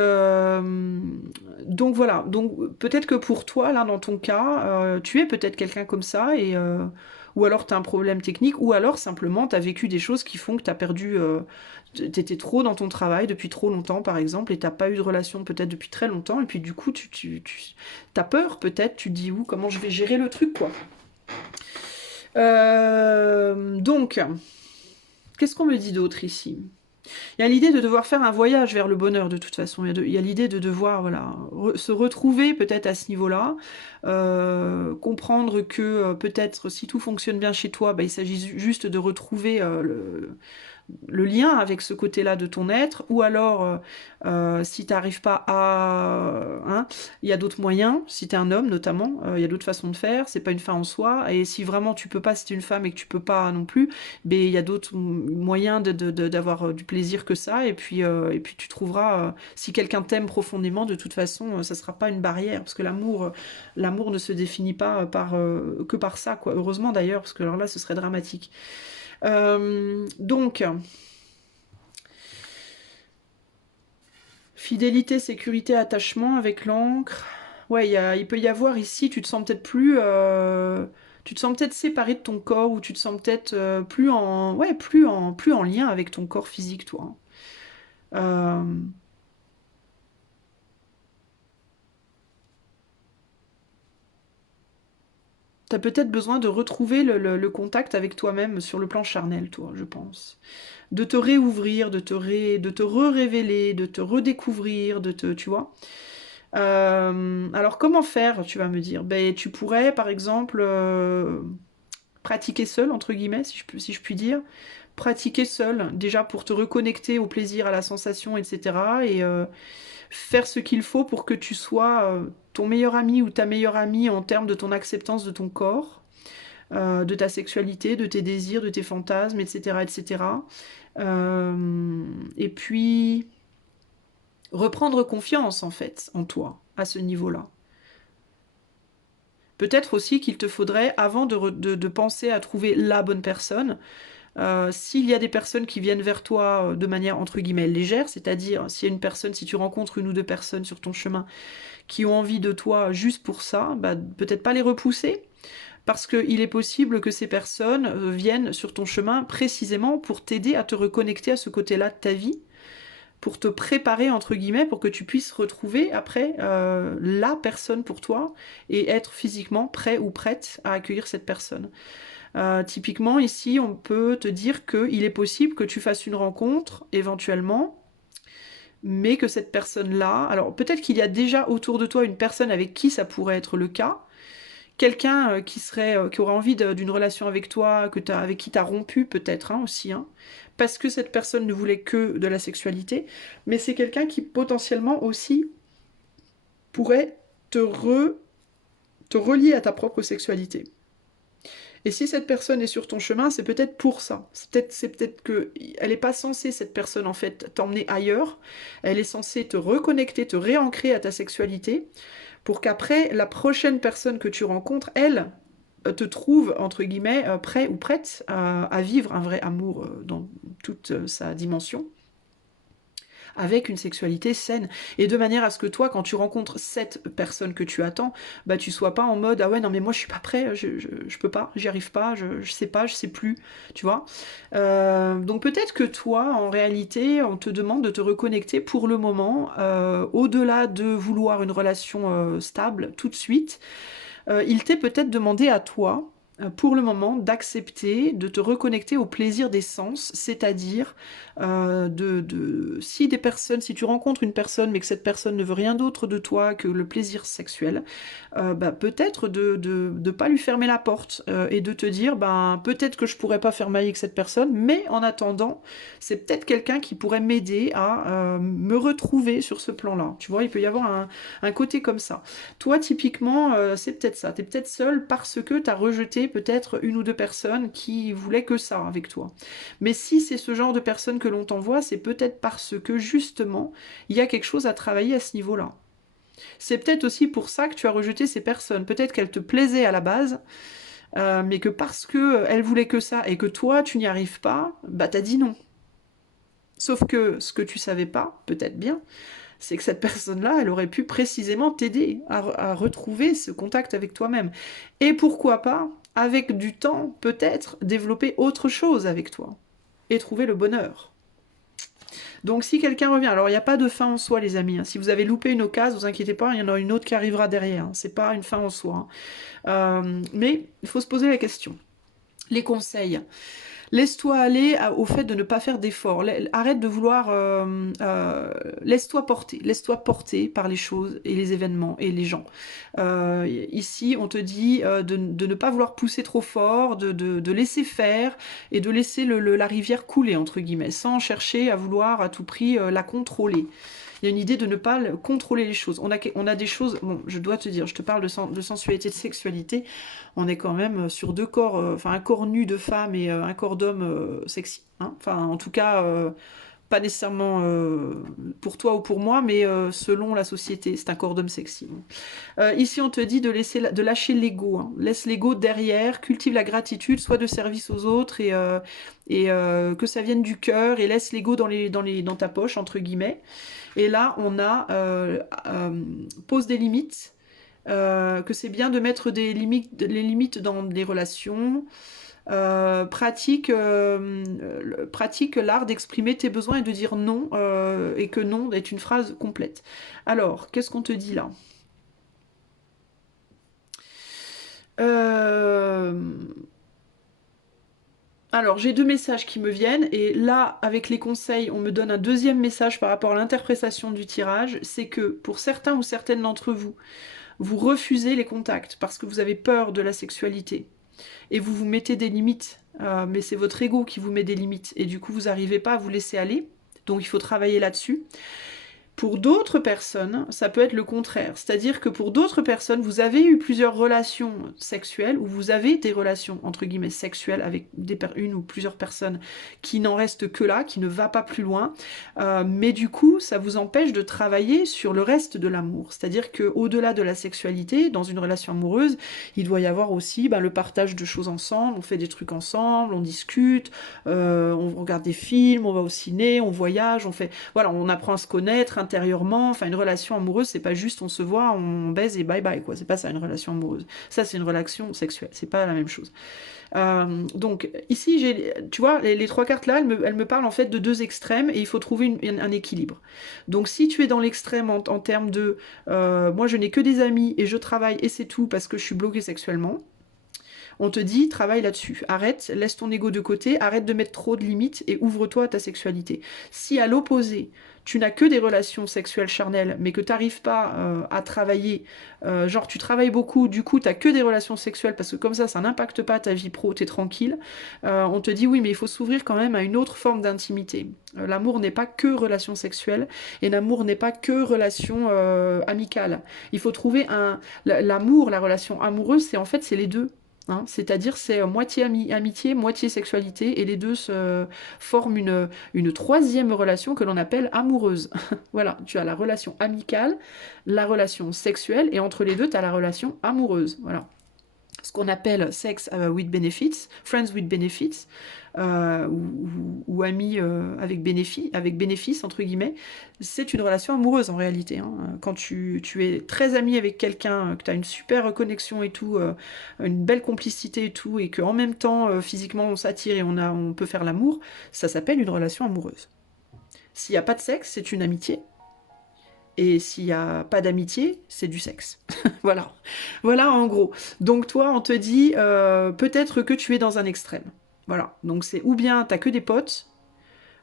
donc voilà. Donc peut-être que pour toi, là, dans ton cas, tu es peut-être quelqu'un comme ça, ou alors tu as un problème technique, ou alors simplement tu as vécu des choses qui font que tu as perdu. T'étais trop dans ton travail depuis trop longtemps, par exemple, et t'as pas eu de relation peut-être depuis très longtemps, et puis du coup, t'as peur peut-être, tu te dis, comment je vais gérer le truc, quoi. Donc, qu'est-ce qu'on me dit d'autre ici? Il y a l'idée de devoir faire un voyage vers le bonheur de toute façon. Il y a l'idée de devoir voilà, se retrouver peut-être à ce niveau-là, comprendre que peut-être si tout fonctionne bien chez toi, bah, il s'agit juste de retrouver le lien avec ce côté-là de ton être, ou alors si tu n'arrives pas à... hein, il y a d'autres moyens, si tu es un homme notamment, il y a d'autres façons de faire, c'est pas une fin en soi, et si vraiment tu peux pas, si tu es une femme et que tu peux pas non plus, ben, il y a d'autres moyens d'avoir du plaisir que ça, et puis tu trouveras, si quelqu'un t'aime profondément, de toute façon, ça sera pas une barrière, parce que l'amour ne se définit pas que par ça, quoi. Heureusement d'ailleurs, parce que alors là, ce serait dramatique. Donc, fidélité, sécurité, attachement avec l'encre. Ouais, il peut y avoir ici, tu te sens peut-être plus... tu te sens peut-être séparé de ton corps, ou tu te sens peut-être plus en... Ouais, plus en lien avec ton corps physique, toi. Euh, T'as peut-être besoin de retrouver le contact avec toi-même sur le plan charnel, toi, je pense. De te réouvrir, de te re-révéler, de te redécouvrir, tu vois. Alors comment faire, tu vas me dire? Ben, tu pourrais, par exemple, pratiquer seul, entre guillemets, si je puis dire. Pratiquer seul, déjà pour te reconnecter au plaisir, à la sensation, etc. Et faire ce qu'il faut pour que tu sois ton meilleur ami ou ta meilleure amie en termes de ton acceptance de ton corps, de ta sexualité, de tes désirs, de tes fantasmes, etc. etc. Et puis reprendre confiance en fait en toi à ce niveau-là. Peut-être aussi qu'il te faudrait, avant de penser à trouver la bonne personne, s'il y a des personnes qui viennent vers toi de manière entre guillemets légère, c'est-à-dire s'il y a une personne, si tu rencontres une ou deux personnes sur ton chemin qui ont envie de toi juste pour ça, bah, peut-être pas les repousser, parce qu'il est possible que ces personnes viennent sur ton chemin précisément pour t'aider à te reconnecter à ce côté-là de ta vie, pour te préparer, entre guillemets, pour que tu puisses retrouver après la personne pour toi et être physiquement prêt ou prête à accueillir cette personne. Typiquement, ici, on peut te dire qu'il est possible que tu fasses une rencontre, éventuellement, mais que cette personne-là, alors peut-être qu'il y a déjà autour de toi une personne avec qui ça pourrait être le cas, quelqu'un qui aurait envie d'une relation avec toi, avec qui tu as rompu peut-être aussi, hein, parce que cette personne ne voulait que de la sexualité, mais c'est quelqu'un qui potentiellement aussi pourrait te relier à ta propre sexualité. Et si cette personne est sur ton chemin, c'est peut-être pour ça. C'est peut-être que elle n'est pas censée, cette personne, en fait, t'emmener ailleurs. Elle est censée te reconnecter, te réancrer à ta sexualité, pour qu'après, la prochaine personne que tu rencontres, elle, te trouve, entre guillemets, prêt ou prête à vivre un vrai amour dans toute sa dimension, avec une sexualité saine, et de manière à ce que toi, quand tu rencontres cette personne que tu attends, bah tu sois pas en mode ah ouais non mais moi je suis pas prêt, je peux pas, j'y arrive pas, je sais pas, je sais plus, tu vois. Donc peut-être que toi, en réalité, on te demande de te reconnecter pour le moment, au-delà de vouloir une relation stable tout de suite, il t'est peut-être demandé à toi, pour le moment, d'accepter, de te reconnecter au plaisir des sens, c'est-à-dire si des personnes, si tu rencontres une personne mais que cette personne ne veut rien d'autre de toi que le plaisir sexuel, bah, peut-être de pas lui fermer la porte et de te dire ben peut-être que je pourrais pas faire ma vie avec cette personne, mais en attendant, c'est peut-être quelqu'un qui pourrait m'aider à me retrouver sur ce plan-là. Tu vois, il peut y avoir un côté comme ça. Toi, typiquement, c'est peut-être ça. T'es peut-être seul parce que t'as rejeté peut-être une ou deux personnes qui voulaient que ça avec toi. Mais si c'est ce genre de personnes que l'on t'envoie, c'est peut-être parce que justement, il y a quelque chose à travailler à ce niveau-là. C'est peut-être aussi pour ça que tu as rejeté ces personnes. Peut-être qu'elles te plaisaient à la base, mais que parce qu'elles voulaient que ça et que toi, tu n'y arrives pas, bah t'as dit non. Sauf que ce que tu savais pas, peut-être bien, c'est que cette personne-là, elle aurait pu précisément t'aider à retrouver ce contact avec toi-même. Et pourquoi pas, avec du temps, peut-être, développer autre chose avec toi et trouver le bonheur. Donc si quelqu'un revient, alors il n'y a pas de fin en soi les amis, hein. Si vous avez loupé une occasion, vous inquiétez pas, il y en a une autre qui arrivera derrière, hein. C'est pas une fin en soi, hein. Mais il faut se poser la question. Les conseils. Laisse-toi aller au fait de ne pas faire d'efforts. Arrête de vouloir... laisse-toi porter par les choses et les événements et les gens. Ici, on te dit de ne pas vouloir pousser trop fort, de laisser faire et de laisser la rivière couler, entre guillemets, sans chercher à vouloir à tout prix la contrôler. Il y a une idée de ne pas contrôler les choses. On a des choses, bon, je dois te dire, je te parle de sensualité, de sexualité, on est quand même sur deux corps, enfin un corps nu de femme et un corps d'homme sexy. Hein, enfin, en tout cas, pas nécessairement pour toi ou pour moi, mais selon la société, c'est un corps d'homme sexy. Ici, on te dit de lâcher l'ego. Hein. Laisse l'ego derrière, cultive la gratitude, sois de service aux autres et que ça vienne du cœur et laisse l'ego dans ta poche, entre guillemets. Et là, on a pose des limites, que c'est bien de mettre les limites dans les relations. Pratique l'art d'exprimer tes besoins et de dire non, et que non est une phrase complète. Alors, qu'est-ce qu'on te dit là? Alors, j'ai deux messages qui me viennent, et là, avec les conseils, on me donne un deuxième message par rapport à l'interprétation du tirage, c'est que pour certains ou certaines d'entre vous, vous refusez les contacts parce que vous avez peur de la sexualité, et vous vous mettez des limites, mais c'est votre ego qui vous met des limites, et du coup, vous n'arrivez pas à vous laisser aller, donc il faut travailler là-dessus. Pour d'autres personnes, ça peut être le contraire. C'est-à-dire que pour d'autres personnes, vous avez eu plusieurs relations sexuelles, ou vous avez des relations, entre guillemets, sexuelles avec une ou plusieurs personnes qui n'en restent que là, qui ne va pas plus loin. Mais du coup, ça vous empêche de travailler sur le reste de l'amour. C'est-à-dire qu'au-delà de la sexualité, dans une relation amoureuse, il doit y avoir aussi le partage de choses ensemble. On fait des trucs ensemble, on discute, on regarde des films, on va au ciné, on voyage, on fait... Voilà, on apprend à se connaître intérieurement. Enfin, une relation amoureuse, c'est pas juste on se voit, on baise et bye bye, quoi. C'est pas ça, une relation amoureuse. Ça, c'est une relation sexuelle. C'est pas la même chose. Donc, ici, tu vois, les trois cartes là, elles me parlent en fait de deux extrêmes et il faut trouver un équilibre. Donc, si tu es dans l'extrême en termes de moi, je n'ai que des amis et je travaille et c'est tout parce que je suis bloquée sexuellement, on te dit, travaille là-dessus. Arrête, laisse ton ego de côté, arrête de mettre trop de limites et ouvre-toi à ta sexualité. Si à l'opposé, tu n'as que des relations sexuelles charnelles, mais que tu n'arrives pas à travailler, genre tu travailles beaucoup, du coup tu n'as que des relations sexuelles, parce que comme ça n'impacte pas ta vie pro, tu es tranquille, on te dit oui, mais il faut s'ouvrir quand même à une autre forme d'intimité. L'amour n'est pas que relation sexuelle, et l'amour n'est pas que relation amicale. Il faut trouver l'amour, la relation amoureuse, c'est les deux. Hein, c'est-à-dire c'est moitié amitié, moitié sexualité, et les deux se forment une troisième relation que l'on appelle amoureuse. Voilà, tu as la relation amicale, la relation sexuelle, et entre les deux, tu as la relation amoureuse. Voilà. Ce qu'on appelle sex with benefits, friends with benefits, ou amis avec bénéfice, entre guillemets, c'est une relation amoureuse en réalité. Hein. Quand tu es très ami avec quelqu'un, que tu as une super connexion et tout, une belle complicité et tout, et qu'en même temps, physiquement, on s'attire et on peut faire l'amour, ça s'appelle une relation amoureuse. S'il n'y a pas de sexe, c'est une amitié. Et s'il n'y a pas d'amitié, c'est du sexe. Voilà. Voilà en gros. Donc toi, on te dit peut-être que tu es dans un extrême. Voilà. Donc c'est ou bien t'as que des potes,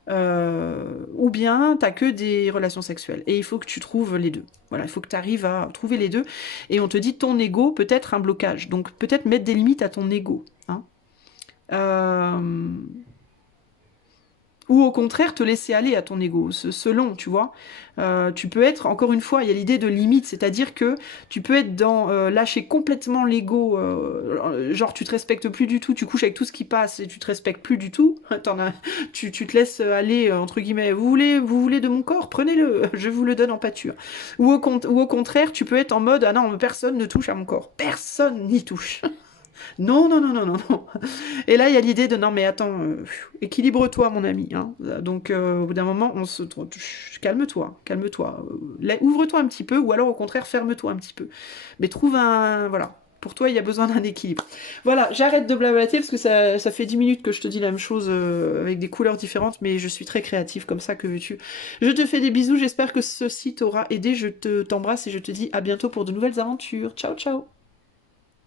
ou bien t'as que des relations sexuelles. Et il faut que tu trouves les deux. Voilà, il faut que tu arrives à trouver les deux. Et on te dit ton ego peut être un blocage. Donc peut-être mettre des limites à ton ego. Hein. Ou au contraire te laisser aller à ton ego, selon, tu vois. Tu peux être, encore une fois, il y a l'idée de limite, c'est-à-dire que tu peux être dans lâcher complètement l'ego, genre tu te respectes plus du tout, tu couches avec tout ce qui passe et tu te respectes plus du tout, tu te laisses aller, entre guillemets, vous voulez de mon corps, prenez-le, je vous le donne en pâture. Ou au contraire, tu peux être en mode, ah non, personne ne touche à mon corps, personne n'y touche. Non, non, non, non, non, non. Et là, il y a l'idée de non, mais attends, équilibre-toi, mon ami. Hein. Donc, au bout d'un moment, calme-toi, calme-toi. Ouvre-toi un petit peu, ou alors au contraire, ferme-toi un petit peu. Mais trouve un. Voilà. Pour toi, il y a besoin d'un équilibre. Voilà, j'arrête de blablater parce que ça fait 10 minutes que je te dis la même chose avec des couleurs différentes, mais je suis très créative comme ça, que veux-tu. Je te fais des bisous, j'espère que ceci t'aura aidé. T'embrasse et je te dis à bientôt pour de nouvelles aventures. Ciao, ciao!